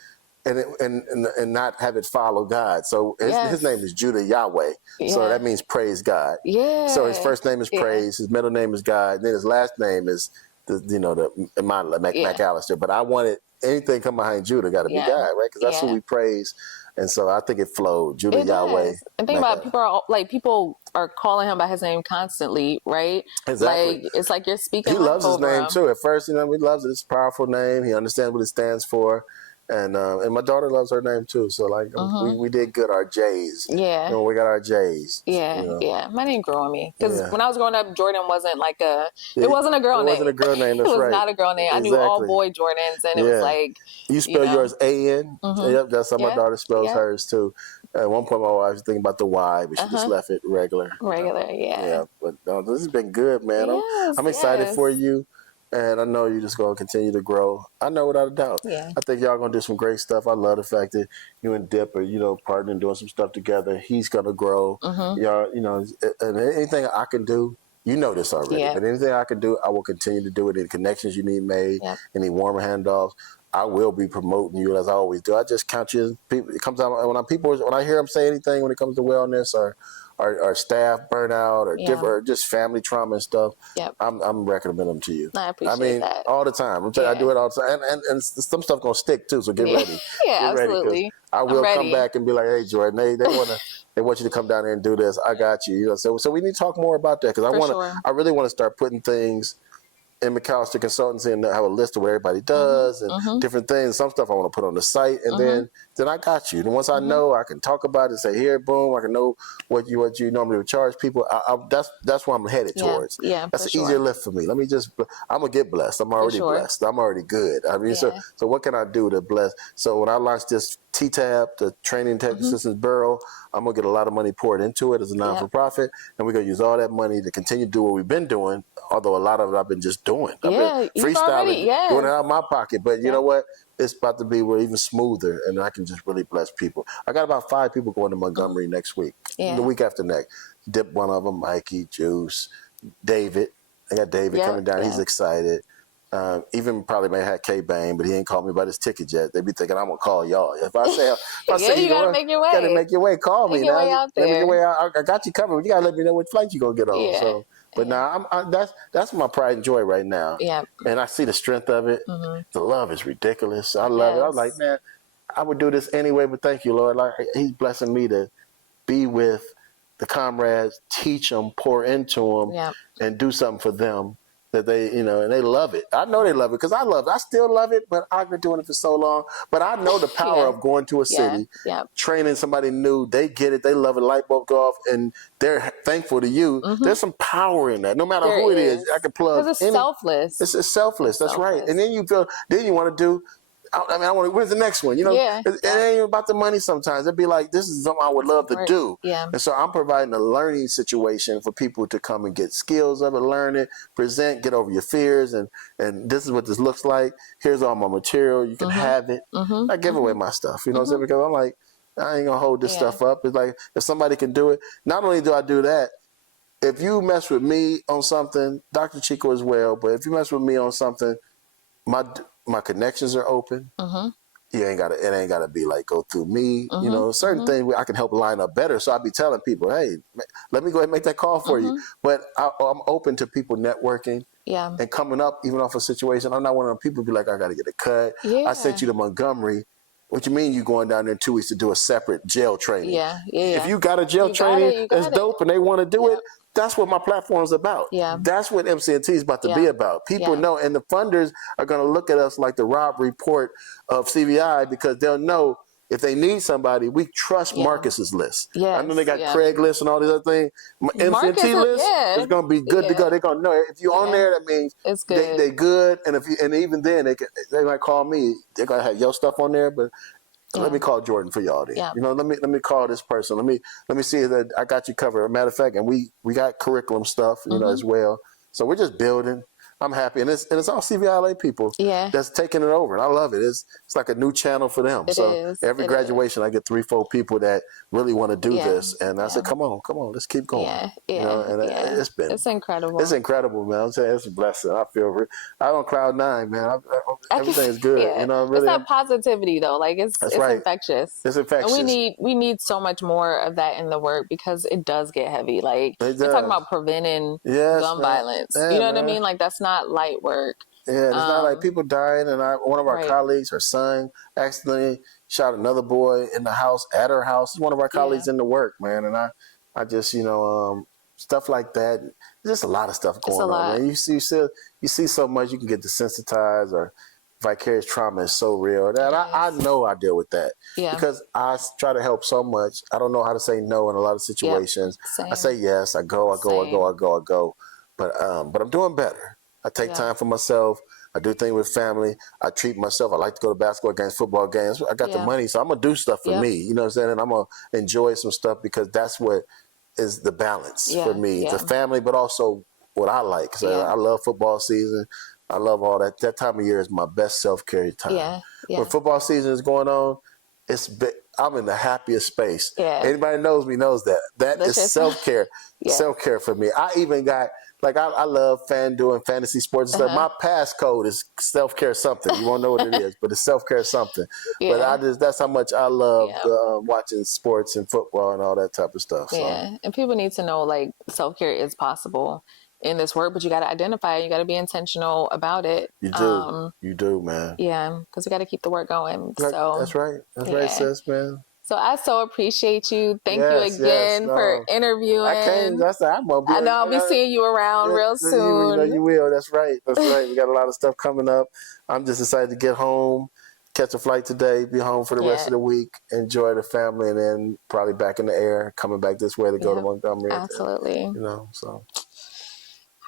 and not have it follow God. So his name is Judah Yahweh. Yeah. So that means praise God. Yeah. So his first name is praise. His middle name is God. And then his last name is McAllister. But I wanted anything come behind Judah got to be God, right? Because that's who we praise. And so I think it flowed. Judah Yahweh. And think about it, people are calling him by his name constantly, right? Exactly. Like it's like you're speaking. He loves his name him. too. At first, he loves it. It's a powerful name. He understands what it stands for. And my daughter loves her name too. So we did good. Our J's. Yeah. We got our J's. Yeah. Yeah. My name grew on me because when I was growing up, Jordan wasn't like it wasn't a girl name. It wasn't a girl name. That's it was right. not a girl name. Exactly. I knew all boy Jordans, and it was like you spell yours A-N. Yep, that's how my daughter spells hers too. At one point, my wife was thinking about the Y, but she just left it regular. Yeah. But this has been good, man. Yes, I'm excited for you. And I know you're just going to continue to grow. I know without a doubt. Yeah. I think y'all going to do some great stuff. I love the fact that you and Dip are, partnering, doing some stuff together. He's going to grow. Y'all, and anything I can do, you know this already. Yeah. But anything I can do, I will continue to do it. Any connections you need made, any warmer handoffs, I will be promoting you as I always do. I just count you as people. It comes out when I hear them say anything when it comes to wellness or staff burnout or different, or just family trauma and stuff. Yep. I'm recommending them to you. I appreciate that. All the time. I do it all the time. And some stuff gonna stick too, so get ready. Yeah, get absolutely. Ready, I will come back and be like, hey Jordan, they want you to come down there and do this. I got you. So we need to talk more about that because I really want to start putting things in McAllister Consultancy and have a list of what everybody does and different things. Some stuff I want to put on the site, and then I got you. And once I know, I can talk about it. Say here, boom. I can know what you normally would charge people. That's where I'm headed towards. Yeah, that's an easier lift for me. I'm gonna get blessed. I'm already blessed. I'm already good. I mean, so what can I do to bless? So when I launched this TTAB, the Training Tech Assistance Bureau, I'm gonna get a lot of money poured into it as a non-for-profit, and we're gonna use all that money to continue to do what we've been doing. Although a lot of it I've been just doing. I've been freestyling, doing it out of my pocket. But you know what? It's about to be even smoother, and I can just really bless people. I got about 5 people going to Montgomery next week. The week after next. Dip, one of them, Mikey, Juice, David. I got David coming down. He's excited. Even probably may have K-Bang, but he ain't called me about his ticket yet. They be thinking I'm gonna call y'all. If I say you gotta make your way. Gotta make your way. Call me now. Way out there. Make your way out. I got you covered. You gotta let me know which flight you gonna get on. Yeah. So, but now that's my pride and joy right now. Yeah. And I see the strength of it. The love is ridiculous. I love it. I was like, man, I would do this anyway, but thank you, Lord. Like He's blessing me to be with the comrades, teach them, pour into them, and do something for them. That they, and they love it. I know they love it because I still love it, but I've been doing it for so long. But I know the power of going to a city, training somebody new. They get it. They love it. Light bulb go off, and they're thankful to you. There's some power in that. No matter who it is, I can plug. Because it's selfless. It's selfless. That's right. And then you want to do. I want to. When's the next one? It ain't even about the money. Sometimes it'd be like, this is something I would love to do. Yeah. And so I'm providing a learning situation for people to come and get skills of it, learn it, present, get over your fears, and this is what this looks like. Here's all my material. You can have it. I give away my stuff. You know what I'm saying? Because I'm like, I ain't gonna hold this stuff up. It's like if somebody can do it. Not only do I do that, if you mess with me on something, Dr. Chico as well. But if you mess with me on something, my connections are open. It ain't gotta be like go through me. Certain things I can help line up better. So I'll be telling people, hey, let me go ahead and make that call for you. But I'm open to people networking and coming up even off a situation. I'm not one of them people who be like, I gotta get a cut. I sent you to Montgomery. What you mean you going down there in 2 weeks to do a separate jail training? If you got a jail training that's dope and they want to do it, that's what my platform is about. That's what MCNT is about to be about. People know, and the funders are going to look at us like the Rob Report of CVI because they'll know if they need somebody, we trust Marcus's list. I know they got Craigslist and all these other things. MCNT list is going to be good to go. They're going to know if you're on there. That means it's good. They good, and even then they might call me. They're going to have your stuff on there, but. Let me call Jordan for y'all then. Let me call this person. Let me see that I got you covered. Matter of fact, and we got curriculum stuff, as well. So we're just building. I'm happy, and it's all CVLA people that's taking it over, and I love it. It's like a new channel for them. Every graduation, I get 3-4 people that really want to do this, and I said, come on, let's keep going. It's incredible. It's incredible, man. I'm saying it's a blessing. I feel I'm on cloud 9, man. Everything is good. You know, really. It's that positivity though. Like it's infectious. It's infectious. And we need so much more of that in the work because it does get heavy. Like we're talking about preventing gun violence. You know what I mean? Like that's not light work. Yeah, it's not like people dying. And one of our colleagues, her son, accidentally shot another boy in the house at her house. It's one of our colleagues in the work, man. And I just, stuff like that. There's just a lot of stuff going on, man. You see so much, you can get desensitized, or vicarious trauma is so real. That I know I deal with that because I try to help so much. I don't know how to say no in a lot of situations. I say yes. I go. But I'm doing better. I take time for myself. I do things with family. I treat myself. I like to go to basketball games, football games. I got the money, so I'm going to do stuff for me. You know what I'm saying? And I'm going to enjoy some stuff because that's what is the balance for me. The family, but also what I like. So I love football season. I love all that. That time of year is my best self-care time. When football season is going on, I'm in the happiest space. Anybody knows me knows that. That is self-care. Self-care for me. I even got... Like, I love doing fantasy sports and stuff. My passcode is self-care something. You won't know what it is, but it's self-care something. But that's how much I love watching sports and football and all that type of stuff. So. Yeah, and people need to know, like, self-care is possible in this work, but you got to identify it. You got to be intentional about it. You do. You do, man. Yeah, because we got to keep the work going. So that's right. That's right, sis, man. So I so appreciate you. Thank you again for interviewing. I know I'll be seeing you around real soon. You will. That's right. We got a lot of stuff coming up. I'm just excited to get home, catch a flight today, be home for the rest of the week, enjoy the family, and then probably back in the air, coming back this way to go to Montgomery. Absolutely. So.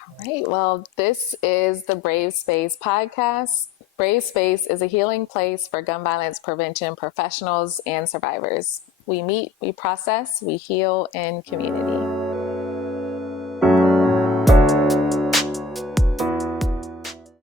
All right. Well, this is the Brave Space podcast. Brave Space is a healing place for gun violence prevention professionals and survivors. We meet, we process, we heal in community.